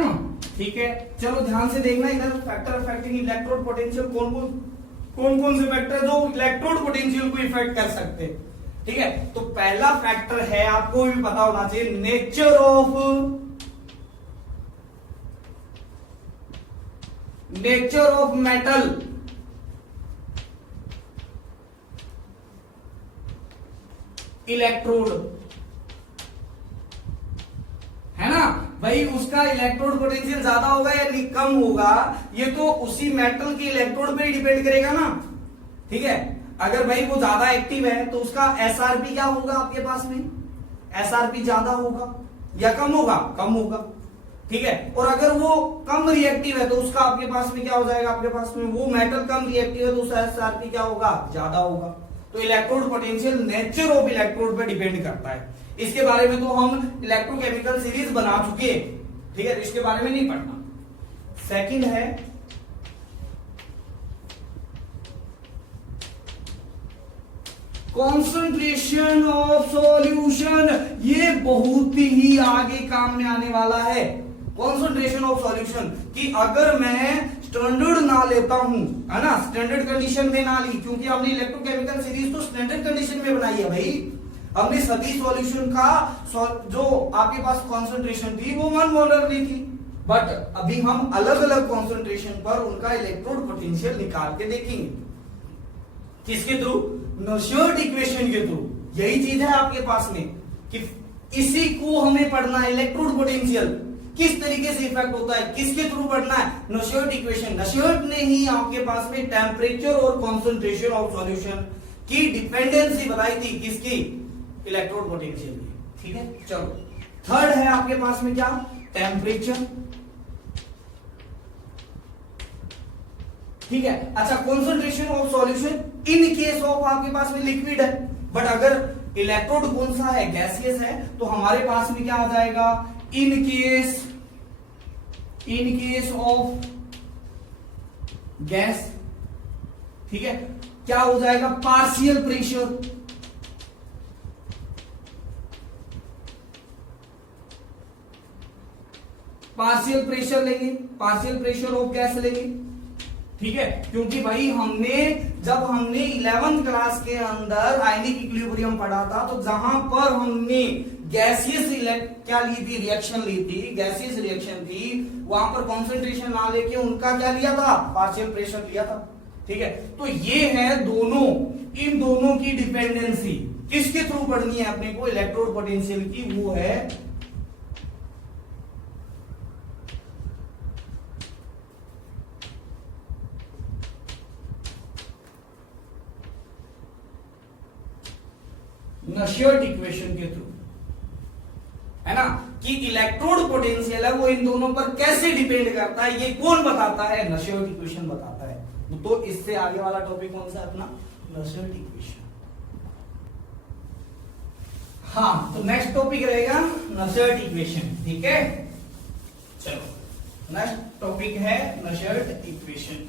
ठीक है। चलो ध्यान से देखना इधर, फैक्टर अफेक्टिंग इलेक्ट्रोड पोटेंशियल, कौन कौन से फैक्टर जो इलेक्ट्रोड पोटेंशियल को इफेक्ट कर सकते हैं, ठीक है। तो पहला फैक्टर है, आपको भी पता होना चाहिए, नेचर ऑफ मेटल, इलेक्ट्रोड, है ना भाई। उसका इलेक्ट्रोड पोटेंशियल ज्यादा होगा या कम होगा, ये तो उसी मेटल के इलेक्ट्रोड पे ही डिपेंड करेगा ना, ठीक है। अगर भाई वो ज्यादा एक्टिव है तो उसका एसआरपी क्या होगा आपके पास में, एसआरपी ज्यादा होगा या कम होगा, कम होगा, ठीक है। और अगर वो कम रिएक्टिव है तो उसका आपके पास में क्या हो जाएगा, आपके पास में वो मेटल कम रिएक्टिव है तो उसका एसआरपी क्या होगा, ज्यादा होगा। तो electrode potential nature of electrode पे डिपेंड करता है। इसके बारे में तो हम इलेक्ट्रोकेमिकल सीरीज बना चुके हैं, ठीक है, इसके बारे में नहीं पढ़ना। सेकंड है कॉन्सेंट्रेशन ऑफ सॉल्यूशन। ये बहुत ही आगे काम में आने वाला है। कॉन्सेंट्रेशन ऑफ सॉल्यूशन कि अगर मैं स्टैंडर्ड ना लेता हूं, है ना, स्टैंडर्ड कंडीशन में ना ली, क्योंकि हमने इलेक्ट्रोकेमिकल सीरीज तो स्टैंडर्ड कंडीशन में बनाई है भाई। हमने सभी सॉल्यूशन का जो आपके पास कॉन्सेंट्रेशन थी वो 1 मोलर ली थी, बट अभी हम अलग अलग कॉन्सेंट्रेशन पर उनका इलेक्ट्रोड पोटेंशियल निकाल के देखेंगे। किसके थ्रू, नॉशर्ट इक्वेशन के थ्रू। यही चीज है आपके पास में कि इसी को हमें पढ़ना है, इलेक्ट्रोड पोटेंशियल किस तरीके से इफेक्ट होता है, किसके थ्रू पढ़ना है, नॉशर्ट इक्वेशन। नॉशर्ट ने ही आपके पास में टेम्परेचर और कॉन्सेंट्रेशन ऑफ सॉल्यूशन की डिपेंडेंसी बताई थी, किसकी, इलेक्ट्रोड पोटेंशियल की, ठीक है। चलो थर्ड है आपके पास में क्या, टेम्परेचर, ठीक है। अच्छा, concentration of solution in case of आपके पास में लिक्विड है, बट अगर इलेक्ट्रोड कौन सा है, गैसियस है, तो हमारे पास में क्या आ जाएगा, इन केस ऑफ गैस, ठीक है, क्या हो जाएगा, पार्शियल प्रेशर, पार्शियल प्रेशर लेंगे, पार्शियल प्रेशर ऑफ गैस लेंगे, ठीक है। क्योंकि भाई जब हमने 11th क्लास के अंदर आयनिक इक्विलिब्रियम पढ़ा था, तो जहां पर हमने गैसियस क्या ली थी, रिएक्शन ली थी, गैसियस रिएक्शन थी, वहां पर कॉन्सेंट्रेशन ना लेके उनका क्या लिया था, पार्शियल प्रेशर लिया था, ठीक है। तो ये है दोनों, इन दोनों की डिपेंडेंसी किसके थ्रू पढ़नी है अपने को, इलेक्ट्रोड पोटेंशियल की, वो है नॉशर्ट इक्वेशन के थ्रू, है ना, कि इलेक्ट्रोड पोटेंशियल है वो इन दोनों पर कैसे डिपेंड करता है, ये कौन बताता है, नॉशर्ट इक्वेशन बताता है। तो इससे आगे वाला टॉपिक कौन सा है अपना, नॉशर्ट इक्वेशन। हाँ, तो नेक्स्ट टॉपिक रहेगा नॉशर्ट इक्वेशन, ठीक है। चलो नेक्स्ट टॉपिक है नॉशर्ट इक्वेशन।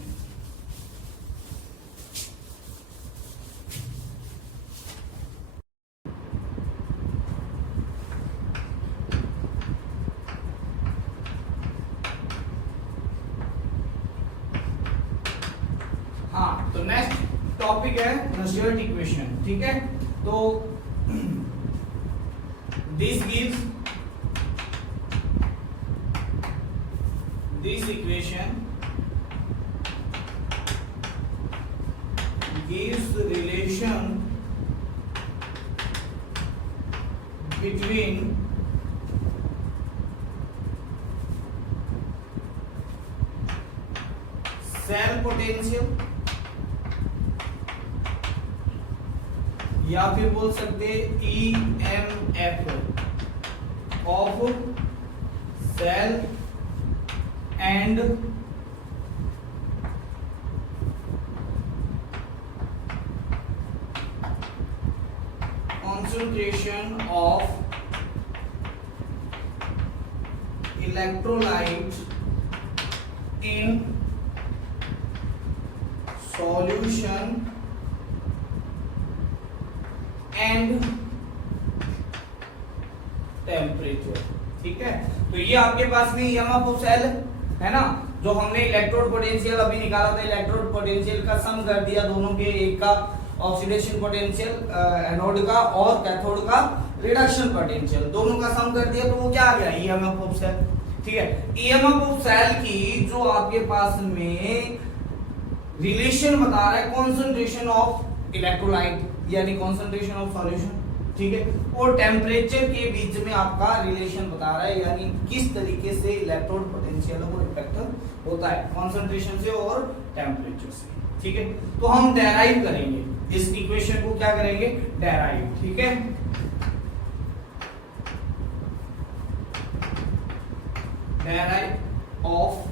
हाँ, तो नेक्स्ट टॉपिक है नॉशर्ट इक्वेशन, ठीक है। तो this equation gives relation between cell potential या फिर बोल सकते EMF of cell and concentration of electrolyte in solution and temperature, ठीक है। तो ये आपके पास में EMF ऑफ सेल है ना, जो हमने इलेक्ट्रोड पोटेंशियल अभी निकाला था, इलेक्ट्रोड पोटेंशियल का सम कर दिया दोनों के, एक का ऑक्सीडेशन पोटेंशियल एनोड का और कैथोड का रिडक्शन पोटेंशियल, दोनों का सम कर दिया, तो वो क्या आ गया, EMF ऑफ सेल, ठीक है। EMF ऑफ सेल की जो आपके पास में रिलेशन बता रहा है, कॉन्सेंट्रेशन ऑफ इलेक्ट्रोलाइट यानी कॉन्सेंट्रेशन ऑफ सॉल्यूशन, ठीक है, और टेम्परेचर के बीच में आपका रिलेशन बता रहा है, यानी किस तरीके से इलेक्ट्रोड पोटेंशियल वो इफेक्ट होता है कॉन्सेंट्रेशन से और टेम्परेचर से। ठीक है, तो हम डेराइव करेंगे इस इक्वेशन को, क्या करेंगे, डेराइव। ठीक है, derive of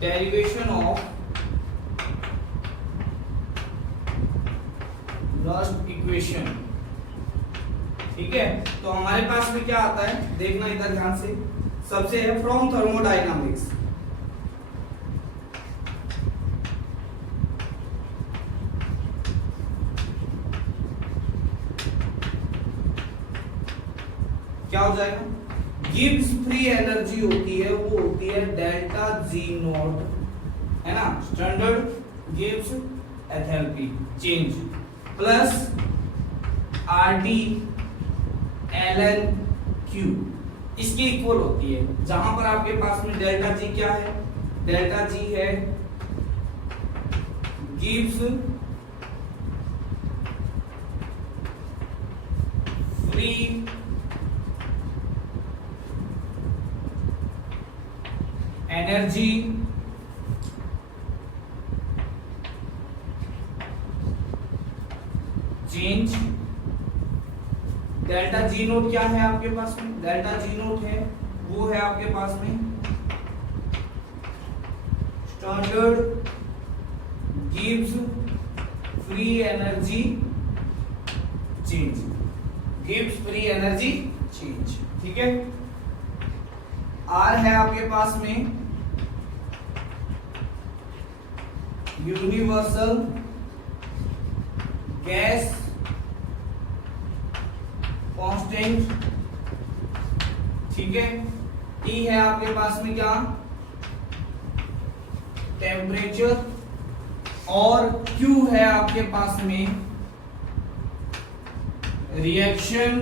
derivation of first equation. ठीक है, तो हमारे पास में क्या आता है, देखना इधर ध्यान से। सबसे है फ्रॉम थर्मोडायनामिक्स, क्या हो जाएगा, गिब्स फ्री एनर्जी होती है वो होती है डेल्टा जी नॉट, है ना, standard Gibbs enthalpy change plus RT ln Q, इसकी इक्वल होती है, जहां पर आपके पास में डेल्टा जी क्या है, डेल्टा जी है Gibbs free energy change. Delta G note क्या है आपके पास में, डेल्टा जी नोट है वो है आपके पास में standard gives free energy change, gives free energy change. ठीक है, आर है आपके पास में यूनिवर्सल गैस कांस्टेंट। ठीक है, ई है आपके पास में क्या, टेम्परेचर, और क्यू है आपके पास में रिएक्शन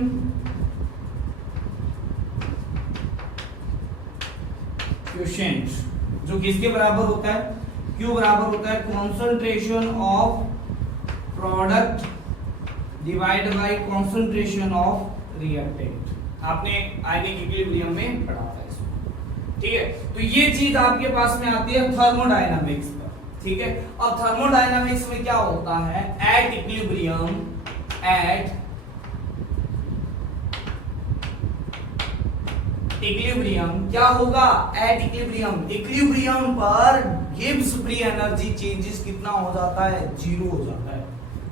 क्वोशिएंट, जो किसके बराबर होता है, क्यू बराबर होता है concentration of product divide by concentration of reactant. आपने आयनिक इक्विलिब्रियम में पढ़ा था इसको। ठीक है, तो ये चीज आपके पास में आती है थर्मोडायनामिक्स पर। ठीक है, अब थर्मोडायनामिक्स में क्या होता है, एट इक्विलिब्रियम, एट इक्विलिब्रियम क्या होगा, एट इक्विलिब्रियम, इक्विलिब्रियम पर गिब्स फ्री एनर्जी चेंजेस कितना हो जाता है, जीरो हो जाता है।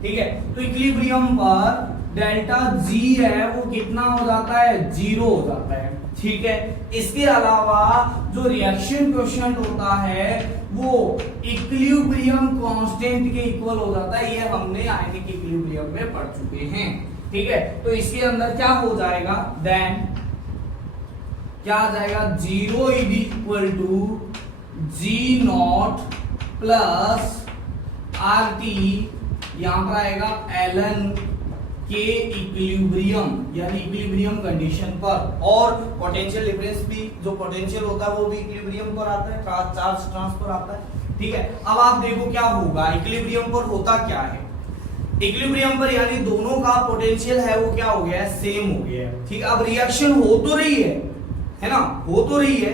ठीक है, तो इक्विलिब्रियम पर डेल्टा जी है वो कितना हो जाता है, जीरो हो जाता है। ठीक है, इसके अलावा जो रिएक्शन क्वोशिएंट होता है वो इक्विलिब्रियम कांस्टेंट के इक्वल हो जाता है, ये हमने आयनिक इक्विलिब्रियम में पढ़ चुके हैं। ठीक है, तो इसके अंदर क्या हो जाएगा, देन क्या आ जाएगा, zero is equal to G naught plus R T, यहां पर आएगा ln के इक्विलिब्रियम, यानी इक्विलिब्रियम कंडीशन पर, और पोटेंशियल डिफरेंस भी, जो पोटेंशियल होता है वो भी इक्विलिब्रियम पर आता है, चार्ज ट्रांसफर आता है। ठीक है, अब आप देखो क्या होगा, इक्विलिब्रियम पर होता क्या है, इक्विलिब्रियम पर यानी दोनों का पोटेंशियल है वो क्या हो गया है, सेम हो गया है। ठीक है, अब रिएक्शन हो तो रही है ना, हो तो रही है,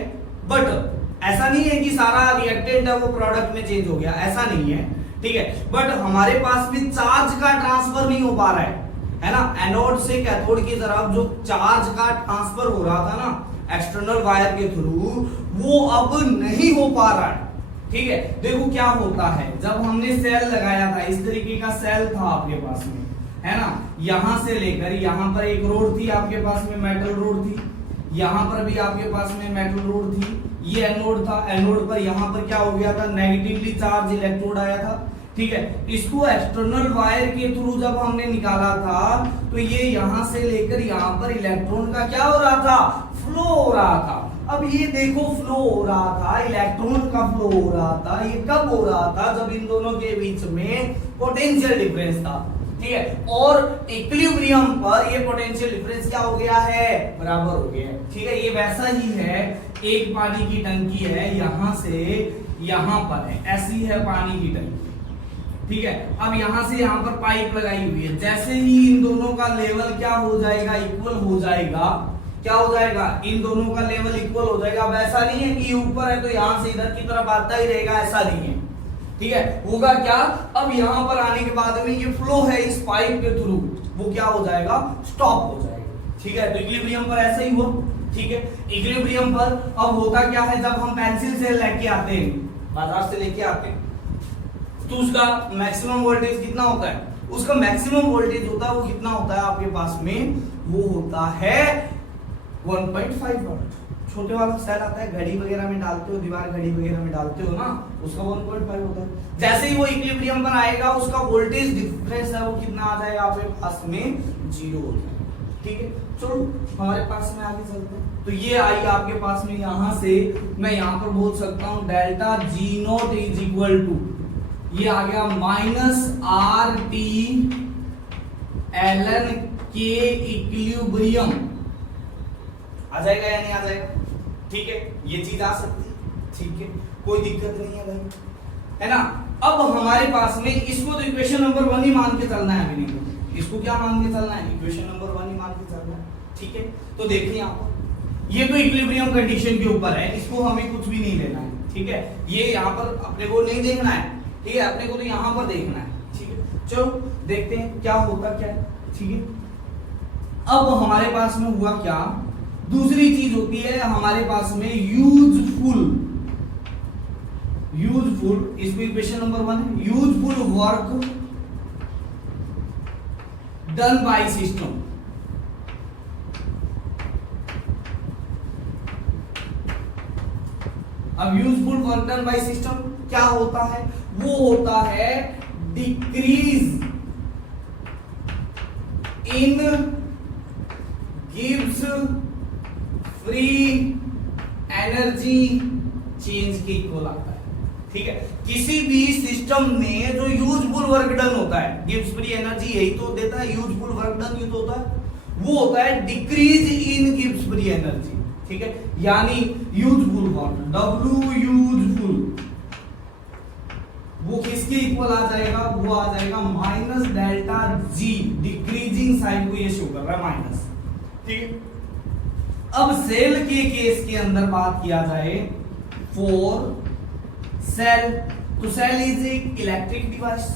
बट ऐसा नहीं है कि सारा रिएक्टेंट है वो प्रोडक्ट में चेंज हो गया, ऐसा नहीं है। ठीक है, बट हमारे पास भी चार्ज का ट्रांसफर नहीं हो पा रहा है ना, एनोड से कैथोड की तरफ जो चार्ज का ट्रांसफर हो रहा था ना एक्सटर्नल वायर के थ्रू, वो अब नहीं हो पा रहा है। ठीक है, देखो क्या होता है, जब हमने सेल लगाया था, इस तरीके का सेल था आपके पास में, है ना, यहां से लेकर यहां पर एक रोड थी आपके पास में, मेटल रोड थी, यहां पर भी आपके पास में मेटल रोड थी, ये एनोड था, एनोड पर यहां पर क्या हो गया था, नेगेटिवली चार्ज इलेक्ट्रोड आया था। ठीक है, इसको एक्सटर्नल वायर के थ्रू जब हमने निकाला था तो ये यहां से लेकर यहां पर इलेक्ट्रॉन का क्या हो रहा था, फ्लो हो रहा था। अब ये देखो फ्लो हो रहा था, इलेक्ट्रॉन का फ्लो हो रहा था, ये कब हो रहा था, जब इन दोनों के बीच में पोटेंशियल डिफरेंस था। ठीक है, और इक्विलिब्रियम पर ये पोटेंशियल डिफरेंस क्या हो गया है, बराबर हो गया है। ठीक है, ये वैसा ही है, एक पानी की टंकी है, यहां से यहां पर है, ऐसी है पानी की टंकी। ठीक है। अब यहां से यहां पर पाइप लगाई हुई है, जैसे ही इन दोनों का लेवल क्या हो जाएगा, इक्वल हो जाएगा, क्या हो जाएगा, इन दोनों का लेवल इक्वल हो जाएगा। अब ऐसा नहीं है कि ऊपर है तो यहां से इधर की तरफ आता ही रहेगा, ऐसा नहीं है, ठीक है। होगा क्या, अब यहां पर आने के बाद में ये फ्लो है इस पाइप के थ्रू, वो क्या हो जाएगा, स्टॉप हो जाएगा, ठीक है। तो इक्विलिब्रियम पर ऐसा ही हुआ, ठीक है। इक्विलिब्रियम पर अब होता क्या है, जब हम पेंसिल से लेके आते हैं, बाजार से लेके आते हैं, तो उसका मैक्सिमम वोल्टेज कितना होता है, उसका मैक्सिमम वोल्टेज होता है वो कितना होता है आपके पास में, वो होता है 1.5 वोल्ट। छोटे वाला सेल आता है, घड़ी वगैरह में डालते हो, दीवार घड़ी वगैरह में डालते हो ना, उसका 1.5 होता है। जैसे ही वो इक्विलिब्रियम पर आएगा, उसका वोल्टेज डिफरेंस है वो कितना आ जाएगा आपके पास में, 0 हो जाएगा, ठीक है। चलो हमारे पास में आगे चलते हैं। तो ये आई आपके पास में, यहां से मैं यहां पर बोल सकता हूं delta G naught is equal to, ये आ गया -RT ln K इक्विलिब्रियम, आ जाएगा या नहीं आ जाएगा, ठीक है। ये चीज आ सकती है, ठीक है, कोई दिक्कत नहीं है भाई, है ना। अब हमारे पास में इसको तो इक्वेशन नंबर 1 ही मान के चलना है, अभी नहीं, इसको क्या मान के चलना है, इक्वेशन नंबर 1 ही मान के चलना है, ठीक है। तो देखिए यहाँ पर ये तो इक्विलिब्रियम कंडीशन के ऊपर है, इसको हमें कुछ भी नहीं लेना है, ठीक है। ये यहाँ पर अपने को नहीं देखना है, ठीक है, अपने को तो यहाँ पर देखना है, ठीक है। चलो देखते हैं क्या होता क्या है, ठीक है। अब हमारे पास में हुआ क्या, दूसरी चीज होती है हमारे पास में यूजफुल, इसको इक्वेशन नंबर 1 है, useful work done by system. अब useful work done by system क्या होता है, वो होता है decrease in Gibbs free energy change के इक्वल आता है, ठीक है। किसी भी सिस्टम में जो यूजफुल वर्क डन होता है, गिब्स फ्री एनर्जी यही तो देता है, यूजफुल वर्क डन ये तो होता है, वो होता है decrease in Gibbs free energy, ठीक है। यानी यूजफुल वर्क W यूजफुल वो किसके इक्वल आ जाएगा, वो आ जाएगा minus delta G, decreasing sign को ये शो कर रहा है माइनस, ठीक है। अब सेल के केस के अंदर बात किया जाए, फॉर सेल, तो सेल इज एक इलेक्ट्रिक डिवाइस,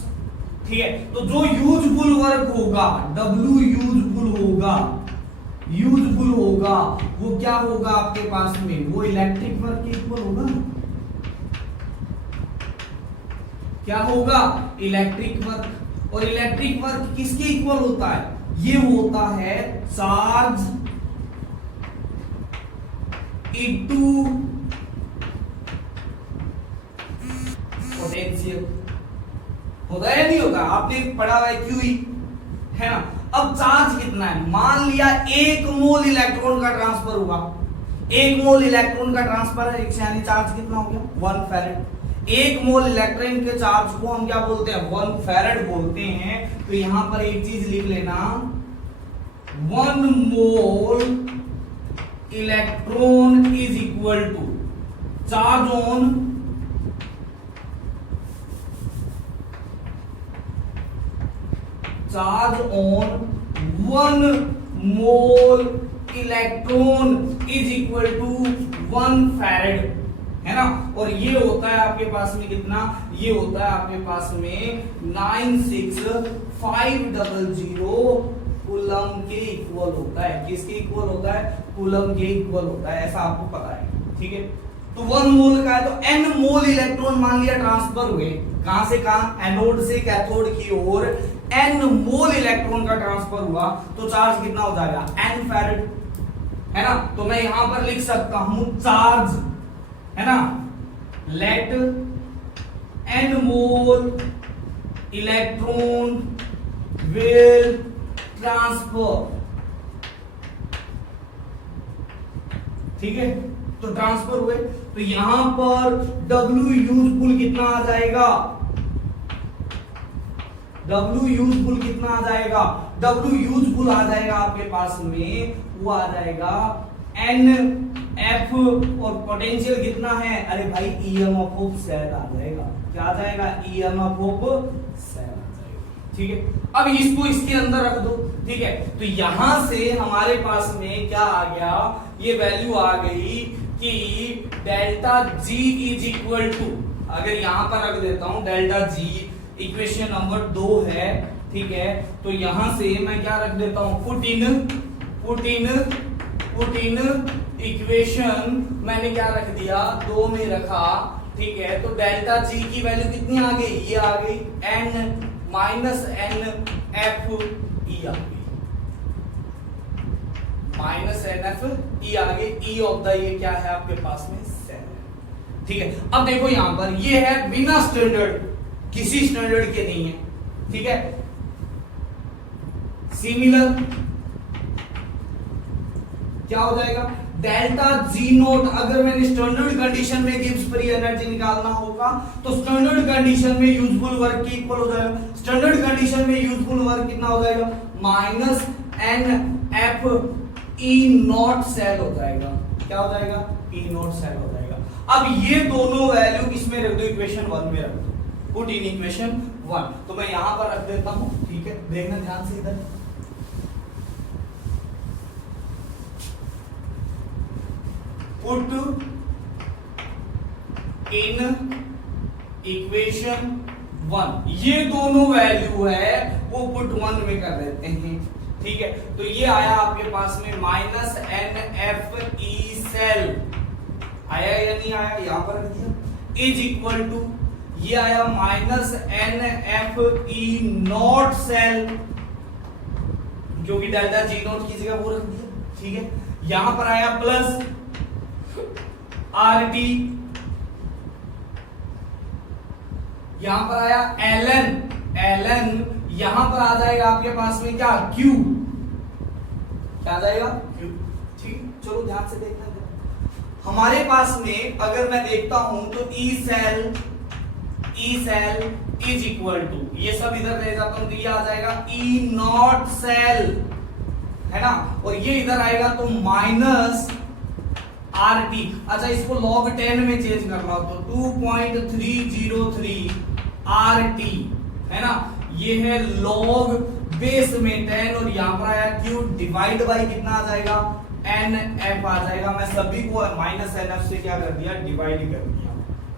ठीक है। तो जो यूजफुल वर्क होगा, W यूजफुल होगा, वो क्या होगा आपके पास में, वो इलेक्ट्रिक वर्क के इक्वल होगा, क्या होगा, इलेक्ट्रिक वर्क। और इलेक्ट्रिक वर्क किसके इक्वल होता है, ये होता है चार्ज इनटू पोटेंशियल, होता है नहीं होता, आपने पढ़ा हुआ है QE, है ना। अब चार्ज कितना है, मान लिया 1 मोल इलेक्ट्रॉन का ट्रांसफर हुआ, 1 मोल इलेक्ट्रॉन का ट्रांसफर है, यानी चार्ज कितना हो गया, 1 फैरेड। 1 मोल इलेक्ट्रॉन के चार्ज को हम क्या बोलते हैं, 1 फैरेड बोलते हैं। तो यहां पर एक चीज लिख लेना, 1 mole electron is equal to charge on charge on 1 mole electron is equal to 1 Faraday, है ना। और ये होता है आपके पास में कितना, ये होता है आपके पास में 96500 कूलम के इक्वल होता है, किसके इक्वल होता है, कूलम के इक्वल होता है, ऐसा आपको पता है, ठीक है। तो 1 मोल का है तो n मोल इलेक्ट्रॉन मान लिया ट्रांसफर हुए, कहां से कहां, एनोड से कैथोड की ओर n मोल इलेक्ट्रॉन का ट्रांसफर हुआ, तो चार्ज कितना हो जाएगा, n फैरेड, है ना। तो मैं यहां पर लिख सकता हूं चार्ज, है ना, let n mole electron will transfer, ठीक है। तो ट्रांसफर हुए, तो यहां पर W यूजफुल कितना आ जाएगा, W यूजफुल कितना आ जाएगा, W यूजफुल आ जाएगा आपके पास में, वो आ जाएगा NF, और पोटेंशियल कितना है, अरे भाई EMF ऑफ सेल आ जाएगा, क्या आ जाएगा, EMF ऑफ 7 आ जाएगा। ठीक है, अब इसको इसके अंदर रख दो। ठीक है, तो यहां से हमारे पास में क्या आ गया, ये वैल्यू आ गई कि delta G is equal to, अगर यहां पर रख देता हूं डेल्टा जी, इक्वेशन नंबर 2 है। ठीक है, तो यहां से मैं क्या रख देता हूं, पुट इन इक्वेशन मैंने क्या रख दिया, 2 में रखा। ठीक है, तो डेल्टा जी की वैल्यू कितनी आ गई, ये आ गई n minus N F E आ गई, माइनस एन एफ ई आ गई, ई ऑफ द ये क्या है आपके पास में 7। ठीक है, अब देखो यहां पर ये है बिना स्टैंडर्ड, किसी स्टैंडर्ड के नहीं है। ठीक है, सिमिलर क्या हो जाएगा, डेल्टा जी नोट, अगर मैंने स्टैंडर्ड कंडीशन में गिब्स फ्री एनर्जी निकालना होगा तो स्टैंडर्ड कंडीशन में यूजफुल वर्क की इक्वल हो जाएगा। स्टैंडर्ड कंडीशन में यूजफुल वर्क कितना हो जाएगा, minus N F E naught cell हो जाएगा। क्या हो जाएगा, ई नॉट सेल हो जाएगा। अब ये दोनों वैल्यू किसमें रख दो, इक्वेशन 1 में रख दो, पुट इन इक्वेशन 1। तो मैं यहां पर रख देता हूं। ठीक है, देखना ध्यान से इधर, पुट इन इक्वेशन 1, ये दोनों वैल्यू है वो पुट 1 में कर देते हैं। ठीक है, तो ये आया आपके पास में minus N F E cell, आया या नहीं आया, यहां पर रख दिया, इज इक्वल टू ये आया minus N F E naught cell, क्योंकि डेल्टा जी नॉट की जगह वो रख दिया। ठीक है, यहां पर आया प्लस आर टी, यहां पर आया एलन, यहां पर आ जाएगा आपके पास में क्या, क्यू, क्या आ जाएगा, क्यू। ठीक, चलो ध्यान से देखना, हमारे पास में अगर मैं देखता हूं तो E cell is equal to, ये सब इधर ले जाता हूं तो ये आ जाएगा ई नॉट सेल, है ना, और ये इधर आएगा तो माइनस आर टी। अच्छा, इसको log 10 में चेंज करना हो तो 2.303 आर टी, है ना, ये है log बेस में 10, और यहां पर आया क्यू, डिवाइड बाई कितना आ जाएगा, एन एफ आ जाएगा। मैं सभी को माइनस एन एफ से क्या कर दिया, डिवाइड कर दिया।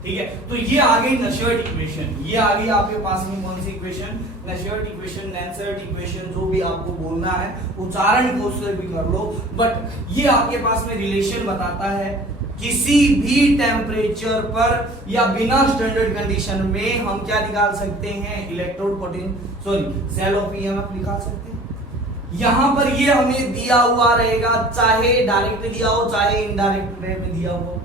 ठीक है, तो ये आ गई नशर्ट इक्वेशन, ये आ गई आपके पास में कौन सी इक्वेशन, नशर्ट इक्वेशन, नेंसर्ट इक्वेशन, जो भी आपको बोलना है उच्चारण को से भी कर लो, बट ये आपके पास में रिलेशन बताता है किसी भी टेम्परेचर पर या बिना स्टैंडर्ड कंडीशन में हम क्या निकाल सकते हैं, electrode potential, cell of EMF निकाल सकते हैं। यहां पर ये हमें दिया हुआ रहेगा, चाहे डायरेक्ट दिया हो चाहे इनडायरेक्ट वे में दिया हो।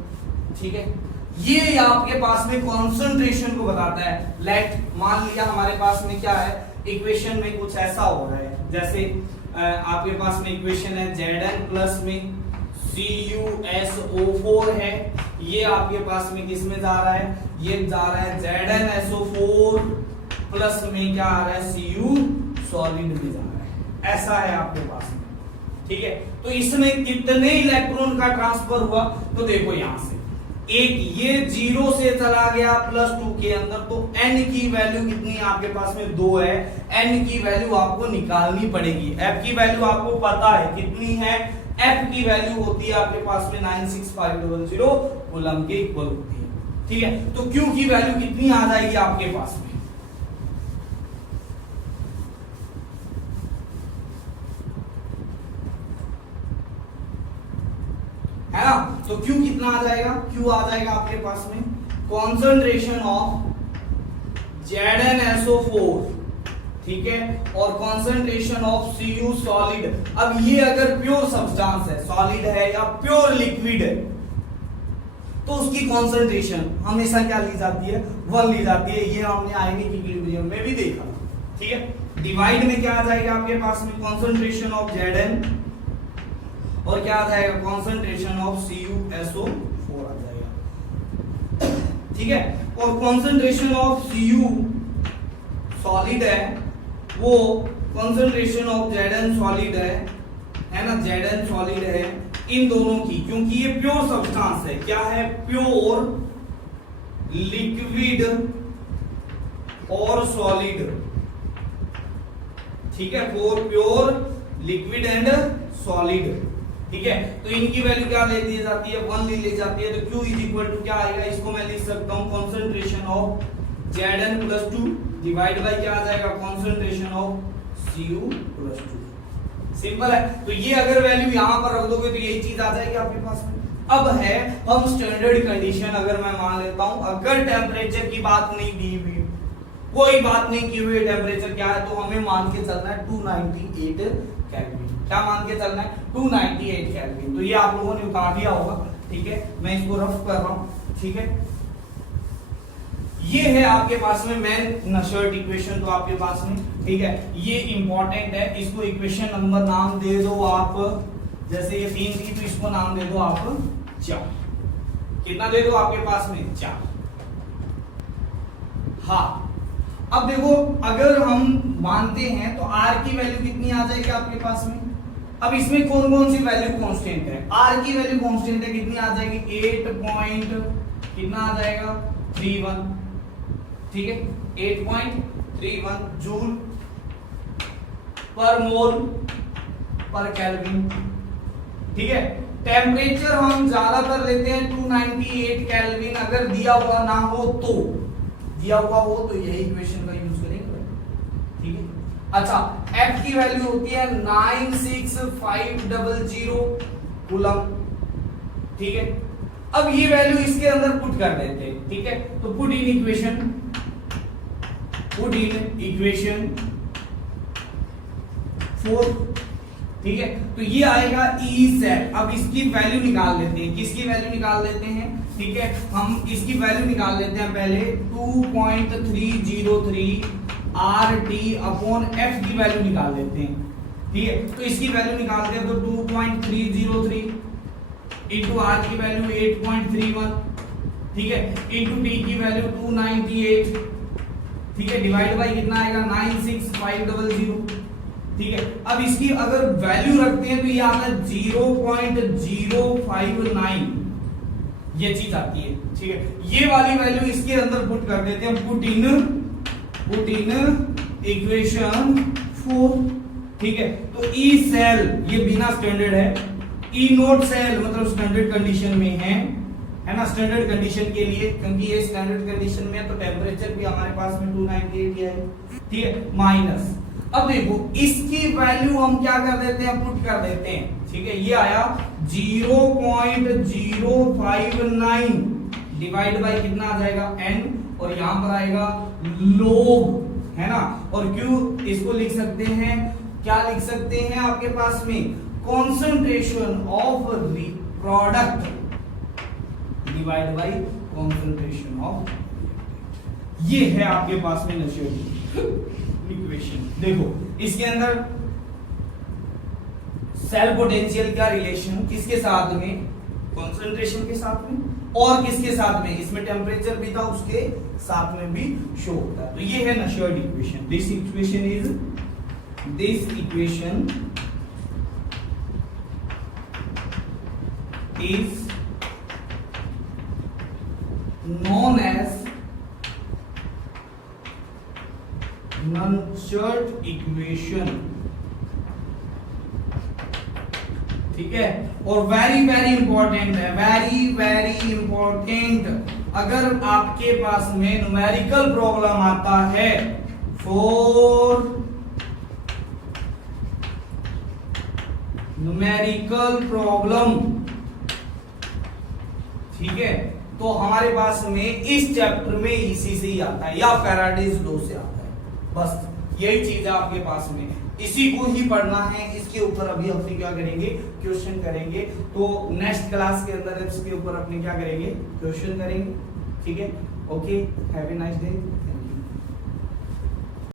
ठीक है, ये आपके पास में कॉन्सेंट्रेशन को बताता है। लेट मान लिया हमारे पास में क्या है, इक्वेशन में कुछ ऐसा हो रहा है, जैसे आपके पास में इक्वेशन है Zn प्लस में CuSO4 है, ये आपके पास में किस में जा रहा है, ये जा रहा है ZnSO4 प्लस में क्या आ रहा है, Cu सॉलिड में जा रहा है, ऐसा है आपके पास में। ठीक है, तो इसमें कितने इलेक्ट्रॉन का ट्रांसफर हुआ, तो देखो यहां से एक ये 0 से चला गया +2 के अंदर, तो n की वैल्यू कितनी है आपके पास में, 2 है। n की वैल्यू आपको निकालनी पड़ेगी, f की वैल्यू आपको पता है कितनी है, f की वैल्यू होती है आपके पास में 96500 कूलम के इक्वल होती है। ठीक है, तो q की वैल्यू कितनी आ जाएगी आपके पास में, है ना, तो Q कितना आ जाएगा, Q आ जाएगा आपके पास में कॉन्सेंट्रेशन ऑफ ZnSO4, ठीक है, और कॉन्सेंट्रेशन ऑफ Cu सॉलिड। अब ये अगर प्योर सब्सटेंस है, सॉलिड है या प्योर लिक्विड है, तो उसकी कॉन्सेंट्रेशन हमेशा क्या ली जाती है, 1 ली जाती है। ये हमने आयनिक इक्विलिब्रियम में भी देखा। ठीक है, डिवाइड में क्या आ जाएगा आपके पास में, कॉन्सेंट्रेशन ऑफ Zn, और क्या आ जाएगा, कॉन्सेंट्रेशन ऑफ CuSO4 आ जाएगा। ठीक है, और कॉन्सेंट्रेशन ऑफ Cu सॉलिड है, वो कॉन्सेंट्रेशन ऑफ Zn सॉलिड है ना, Zn सॉलिड है इन दोनों की, क्योंकि ये प्योर सब्सटेंस है। क्या है, प्योर लिक्विड और सॉलिड, ठीक है, for pure liquid and solid, ठीक है। तो इनकी वैल्यू क्या ले दी जाती है, 1 ले ली जाती है। तो Q इज इक्वल टू क्या आएगा, इसको मैं लिख सकता हूं concentration of Zn+2 divide by क्या आ जाएगा, कॉन्सेंट्रेशन ऑफ Cu+2। सिंपल है। तो ये अगर वैल्यू यहां पर रख दोगे तो यही चीज आ जाएगी आपके पास में। अब है हम स्टैंडर्ड कंडीशन, अगर मैं मान लेता हूं अगर टेम्परेचर की बात नहीं दी हुई, कोई बात नहीं की हुई, टेम्परेचर क्या है, तो हमें मान के चलना है 298 केल्विन। क्या मान के चलना है, 298 केल्विन। तो ये आप लोगों ने उतार लिया होगा, ठीक है, मैं इसको रफ कर रहा हूं, ठीक है। ये है आपके पास में मेन नशर्ट इक्वेशन, तो आपके पास में, ठीक है, ये इंपॉर्टेंट है। इसको इक्वेशन नंबर नाम दे दो आप, जैसे ये 3 थी तो इसको नाम दे दो आप 4। कितना दे दो आपके पास में, 4। हाँ, अब देखो अगर हम मानते हैं तो R की वैल्यू कितनी आ जाएगी आपके पास में। अब इसमें कौन कौन सी वैल्यू कांस्टेंट है, R की वैल्यू कांस्टेंट है, कितनी आ जाएगी, 8 पॉइंट कितना आ जाएगा, 31, ठीक है, 8.31 जूल पर मोल पर केल्विन, ठीक है। टेम्परेचर हम ज्यादातर लेते हैं 298 केल्विन, अगर दिया हुआ ना हो तो, दिया हुआ हो तो यही इक्वेशन का यूज करेंगे, ठीक है। अच्छा, F की वैल्यू होती है 96500 कूलम, ठीक है। अब ये वैल्यू इसके अंदर पुट कर देते हैं, ठीक है। तो पुट इन इक्वेशन 4, ठीक है। तो ये आएगा ई सेल। अब इसकी वैल्यू निकाल लेते हैं, किसकी वैल्यू निकाल लेते हैं, ठीक है, हम इसकी वैल्यू निकाल लेते हैं पहले 2.303 RT/F की वैल्यू निकाल लेते हैं, ठीक है। तो इसकी वैल्यू निकालते हैं तो 2.303 इंटू R की वैल्यू 8.31, ठीक है, इंटू T की वैल्यू 298, ठीक है, डिवाइड बाय कितना आएगा, 96500, ठीक है। अब इसकी अगर वैल्यू रखते हैं तो ये आता है 0.059, ये चीज आती है, ठीक है। ये वाली वैल्यू इसके अंदर पुट कर देते हैं, पुट इन इक्वेशन 4, ठीक है। तो ई सेल ये बिना स्टैंडर्ड है, ई नोट सेल मतलब स्टैंडर्ड कंडीशन में है ना, स्टैंडर्ड कंडीशन के लिए, क्योंकि ये स्टैंडर्ड कंडीशन में है तो टेम्परेचर भी हमारे पास में 298 ही है, ठीक है, माइनस। अब देखो इसकी वैल्यू हम क्या कर देते हैं, पुट कर देते हैं, ठीक है। ये आया 0.059 डिवाइड बाय कितना आ जाएगा, n, और यहां पर आएगा log, है ना, और Q इसको लिख सकते हैं, क्या लिख सकते हैं आपके पास में, concentration of product divide by concentration of, ये है आपके पास में नशर्ट इक्वेशन। देखो इसके अंदर सेल पोटेंशियल का रिलेशन किसके साथ में, कॉन्सेंट्रेशन के साथ में, और किसके साथ में, इसमें टेम्परेचर भी था उसके साथ में भी शो होता है। तो ये है नशर्ट equation. This equation is known as नशर्ट इक्वेशन, ठीक है। और वेरी वेरी इंपॉर्टेंट है, वेरी वेरी इंपॉर्टेंट, अगर आपके पास में न्यूमेरिकल प्रॉब्लम आता है फॉर न्यूमेरिकल प्रॉब्लम, ठीक है, तो हमारे पास में इस चैप्टर में इसी से ही आता है या फैराडेज लॉ से आता है, बस यही चीज है आपके पास में, इसी को ही पढ़ना है। इसके ऊपर अभी अपने क्या करेंगे, क्वेश्चन करेंगे। तो नेक्स्ट क्लास के अंदर इसके ऊपर अपने क्या करेंगे, क्वेश्चन करेंगे, ठीक है। Okay, have a nice day.